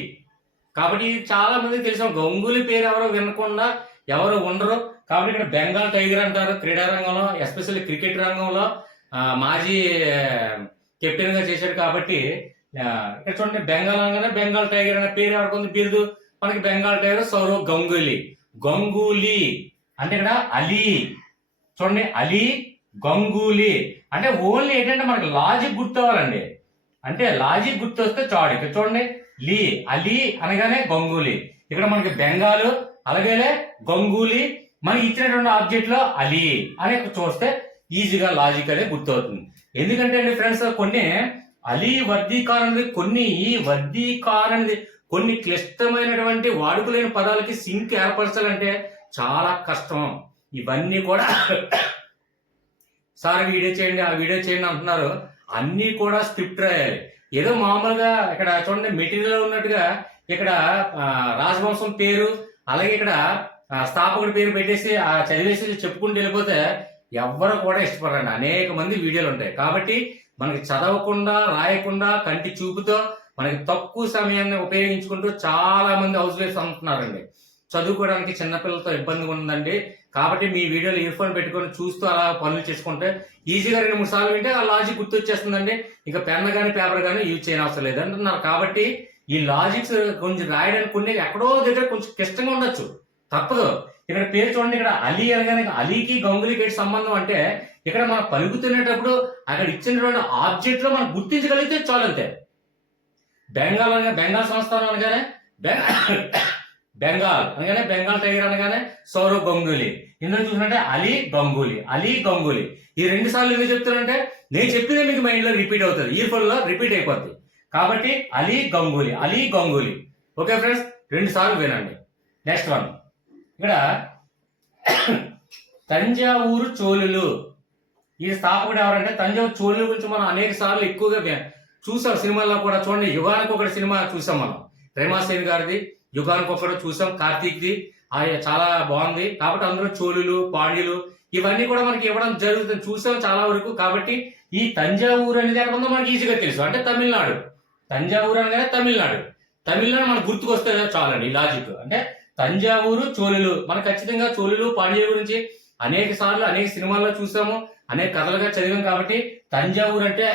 కాబట్టి చాలా మందికి తెలిసిన గంగూలీ పేరు ఎవరో వినకుండా ఎవరు ఉండరు. కాబట్టి ఇక్కడ బెంగాల్ టైగర్ అంటారు. క్రీడా రంగంలో ఎస్పెషల్లీ క్రికెట్ రంగంలో మాజీ కెప్టెన్ గా చేశాడు. కాబట్టి ఇక్కడ చూడండి, బెంగాల్ అనగానే బెంగాల్ టైగర్ అనే పేరు ఎవరికి ఉంది, బిరుదు మనకి బెంగాల్ టైగర్ సౌరవ్ గంగూలీ అంటే ఇక్కడ అలీ. చూడండి, అలీ గంగూలీ అంటే ఓన్లీ ఏంటంటే మనకి లాజిక్ గుర్తవ్వాలండి. అంటే లాజిక్ గుర్తొస్తే చాడు. ఇక్కడ చూడండి, అలీ అనగానే గంగూలీ. ఇక్కడ మనకి బెంగాల్ అలాగే గంగూలీ, మనకి ఇచ్చినటువంటి ఆబ్జెక్ట్ లో అలీ అని చూస్తే ఈజీగా లాజిక్ అనేది గుర్తవుతుంది. ఎందుకంటే అండి ఫ్రెండ్స్, కొన్ని అలీ వర్దీ ఖాన్ అనేది ఈ వర్దీ ఖాన్ అనేది కొన్ని క్లిష్టమైనటువంటి వాడుకలేని పదాలకి సింక్ ఏర్పరచాలంటే చాలా కష్టం. ఇవన్నీ కూడా సార్ వీడియో చేయండి, ఆ వీడియో చేయండి అంటున్నారు. అన్నీ కూడా స్క్రిప్ట్ రాయాలి. ఏదో మామూలుగా ఇక్కడ చూడండి మెటీరియల్ ఉన్నట్టుగా ఇక్కడ రాజవంశం పేరు అలాగే ఇక్కడ స్థాపకుడి పేరు పెట్టేసి చదివేసి చెప్పుకుంటూ వెళ్ళిపోతే ఎవ్వరు కూడా ఇష్టపడండి. అనేక మంది వీడియోలు ఉంటాయి. కాబట్టి మనకి చదవకుండా రాయకుండా కంటి చూపుతో మనకి తక్కువ సమయాన్ని ఉపయోగించుకుంటూ చాలా మంది హౌస్ వైఫ్స్ అంటున్నారండి. చదువుకోవడానికి చిన్నపిల్లలతో ఇబ్బందిగా ఉందండి. కాబట్టి మీ వీడియోలు ఇయర్ ఫోన్ పెట్టుకొని చూస్తూ అలా పనులు చేసుకుంటే ఈజీగా 2-3 సార్లు వింటే ఆ లాజిక్ గుర్తొచ్చేస్తుందండి. ఇక పెన్ కానీ పేపర్ కానీ యూజ్ చేయని అవసరం లేదు అంటున్నారు. కాబట్టి ఈ లాజిక్స్ కొంచెం రాయడానికి కొన్ని ఎక్కడో దగ్గర కొంచెం క్లిష్టంగా ఉండొచ్చు, తప్పదు. ఇక్కడ పేరు చూడండి, ఇక్కడ అలీ అనగానే అలీకి గంగులీకి ఏంటి సంబంధం అంటే ఇక్కడ మనం పలుకుతున్నప్పుడు అక్కడ ఇచ్చినటువంటి ఆబ్జెక్ట్ లో మనం గుర్తించగలిగితే చాలు, అంతే. బెంగాల్ అనగా బెంగాల్ సంస్థానం అనగానే బెంగాల్ అనగానే బెంగాల్ టైగర్ అనగానే సౌరవ్ గంగూలీ. ఇందులో చూసినట్టే అలీ గంగూలీ, అలీ గంగూలీ. ఈ 2 సార్లు ఎందుకు చెప్తానంటే నేను చెప్పిందే మీకు మైండ్ లో రిపీట్ అవుతుంది, ఇయర్ ఫోన్ లో రిపీట్ అయిపోద్ది. కాబట్టి అలీ గంగూలీ, అలీ గంగూలీ. ఓకే ఫ్రెండ్స్, 2 సార్లు వినండి. నెక్స్ట్ వన్, ఇక్కడ తంజావూరు చోళులు. ఈ స్థాపకుడు ఎవరంటే తంజావూరు చోళుల గురించి మనం అనేక సార్లు ఎక్కువగా చూసాం. సినిమాల్లో కూడా చూడండి, యుగానికి ఒకటి సినిమా చూసాం మనం, రేమాసేన్ గారిది యుగానికి ఒకటి చూసాం, కార్తీక్ది. చాలా బాగుంది. కాబట్టి అందులో చోళులు పాండ్యులు ఇవన్నీ కూడా మనకి ఇవ్వడం జరుగుతుంది, చూసాం చాలా వరకు. కాబట్టి ఈ తంజావూరు అనేది ఎక్కడ ఉందో మనకి ఈజీగా తెలుసు, అంటే తమిళనాడు. తంజావూరు అనగానే తమిళనాడు మనకు గుర్తుకొస్తే చాలండి ఈ లాజిక్. అంటే తంజావూరు చోళులు, మనకు ఖచ్చితంగా చోళులు పాండ్యుల గురించి అనేక సార్లు అనేక సినిమాల్లో చూసాము, అనేక కథలుగా చదివాం. కాబట్టి తంజావూరు అంటే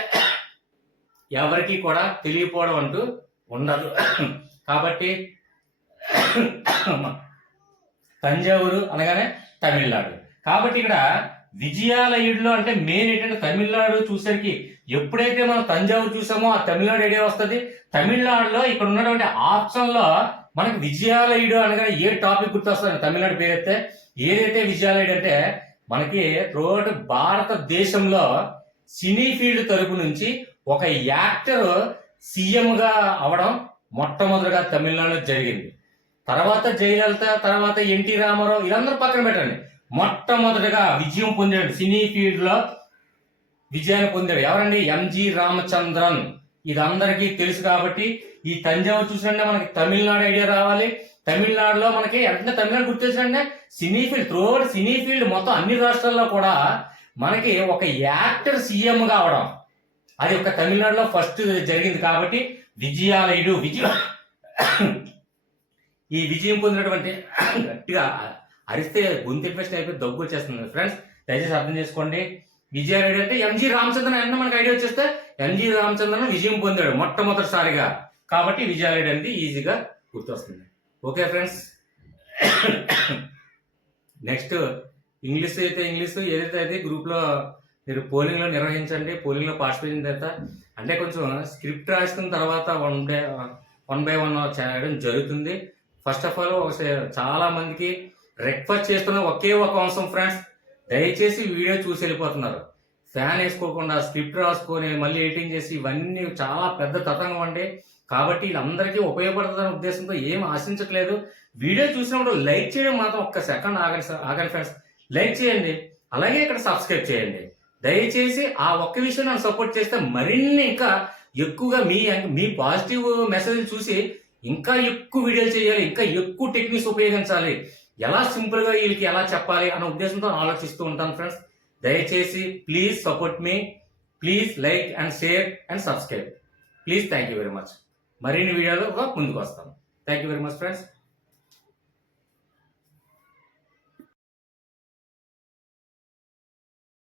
ఎవరికి కూడా తెలియపోవడం అంటూ ఉండదు. కాబట్టి తంజావూరు అనగానే తమిళనాడు. కాబట్టి ఇక్కడ విజయాలయుడిలో అంటే మెయిన్ ఏంటంటే తమిళనాడు చూసరికి ఎప్పుడైతే మనం తంజావూరు చూసామో ఆ తమిళనాడు ఐడియా వస్తుంది. తమిళనాడులో ఇక్కడ ఉన్నటువంటి ఆప్షన్ లో మనకి విజయాలయుడు అనగానే ఏ టాపిక్ గుర్తొస్తుంది తమిళనాడు పేరైతే ఏదైతే విజయాలయుడు అంటే మనకి త్రూఅవుట్ భారతదేశంలో సినీ ఫీల్డ్ తరపు నుంచి ఒక యాక్టర్ సీఎం గా అవడం మొట్టమొదటిగా తమిళనాడులో జరిగింది. తర్వాత జయలలిత, తర్వాత ఎన్టీ రామారావు, వీళ్ళందరూ పక్కన పెట్టండి. మొట్టమొదటిగా విజయం పొందాడు, సినీ ఫీల్డ్ లో విజయాన్ని పొందాడు ఎవరండి? ఎంజి రామచంద్రన్. ఇది అందరికీ తెలుసు. కాబట్టి ఈ తంజావూరు చూసినంటే మనకి తమిళనాడు ఐడియా రావాలి. తమిళనాడులో మనకి అంటే తమిళనాడు గుర్తొచ్చినంటే cine field, throughout cine field మొత్తం అన్ని రాష్ట్రాల్లో కూడా మనకి ఒక యాక్టర్ సీఎం గా అవడం అది ఒక తమిళనాడులో ఫస్ట్ జరిగింది. కాబట్టి విజయాలయుడు ఈ విజయం పొందినటువంటి గట్టిగా అరిస్తే గొంతు ఇన్ఫెక్షన్ అయిపోయి దగ్గు వచ్చేస్తుంది ఫ్రెండ్స్, దయచేసి అర్థం చేసుకోండి. విజయాలయుడు అంటే ఎంజి రామచంద్రన్ అన్న మనకి ఐడియా వచ్చేస్తే ఎంజి రామచంద్రన్ విజయం పొందాడు మొట్టమొదటిసారిగా. కాబట్టి విజయాలయుడు అనేది ఈజీగా గుర్తొస్తుంది. ఓకే ఫ్రెండ్స్, నెక్స్ట్ ఇంగ్లీష్ అయితే ఇంగ్లీష్, ఏదైతే అయితే గ్రూప్లో మీరు పోలింగ్లో నిర్వహించండి. పోలింగ్లో పార్టిసిపేట్ చేసిన తర్వాత అంటే కొంచెం స్క్రిప్ట్ రాసుకున్న తర్వాత వన్ బై వన్ చేయడం జరుగుతుంది. ఫస్ట్ ఆఫ్ ఆల్ చాలా మందికి రిక్వెస్ట్ చేస్తున్న ఒకే ఒక అంశం ఫ్రెండ్స్, దయచేసి వీడియో చూసి వెళ్ళిపోతున్నారు. ఫ్యాన్ వేసుకోకుండా స్క్రిప్ట్ రాసుకొని మళ్ళీ ఎడిటింగ్ చేసి ఇవన్నీ చాలా పెద్ద తతంగం అండి. కాబట్టి వీళ్ళందరికీ ఉపయోగపడుతుందనే ఉద్దేశంతో ఏం ఆశించట్లేదు. వీడియో చూసినప్పుడు లైక్ చేయడం మాత్రం ఒక్క సెకండ్ ఆగండి ఫ్రెండ్స్, లైక్ చేయండి. అలాగే ఇక్కడ సబ్స్క్రైబ్ చేయండి. దయచేసి ఆ ఒక్క విషయం నన్ను సపోర్ట్ చేస్తే మరిన్ని ఇంకా ఎక్కువగా మీ పాజిటివ్ మెసేజ్ చూసి ఇంకా ఎక్కువ వీడియోలు చేయాలి, ఇంకా ఎక్కువ టెక్నిక్స్ ఉపయోగించాలి, ఎలా సింపుల్ గా వీళ్ళకి ఎలా చెప్పాలి అన్న ఉద్దేశంతో ఆలోచిస్తూ ఉంటాను ఫ్రెండ్స్. దయచేసి please support me, please like and share and subscribe please. Thank you very much. మరిన్ని వీడియోలో ముందుకు వస్తాను. Thank you very much friends.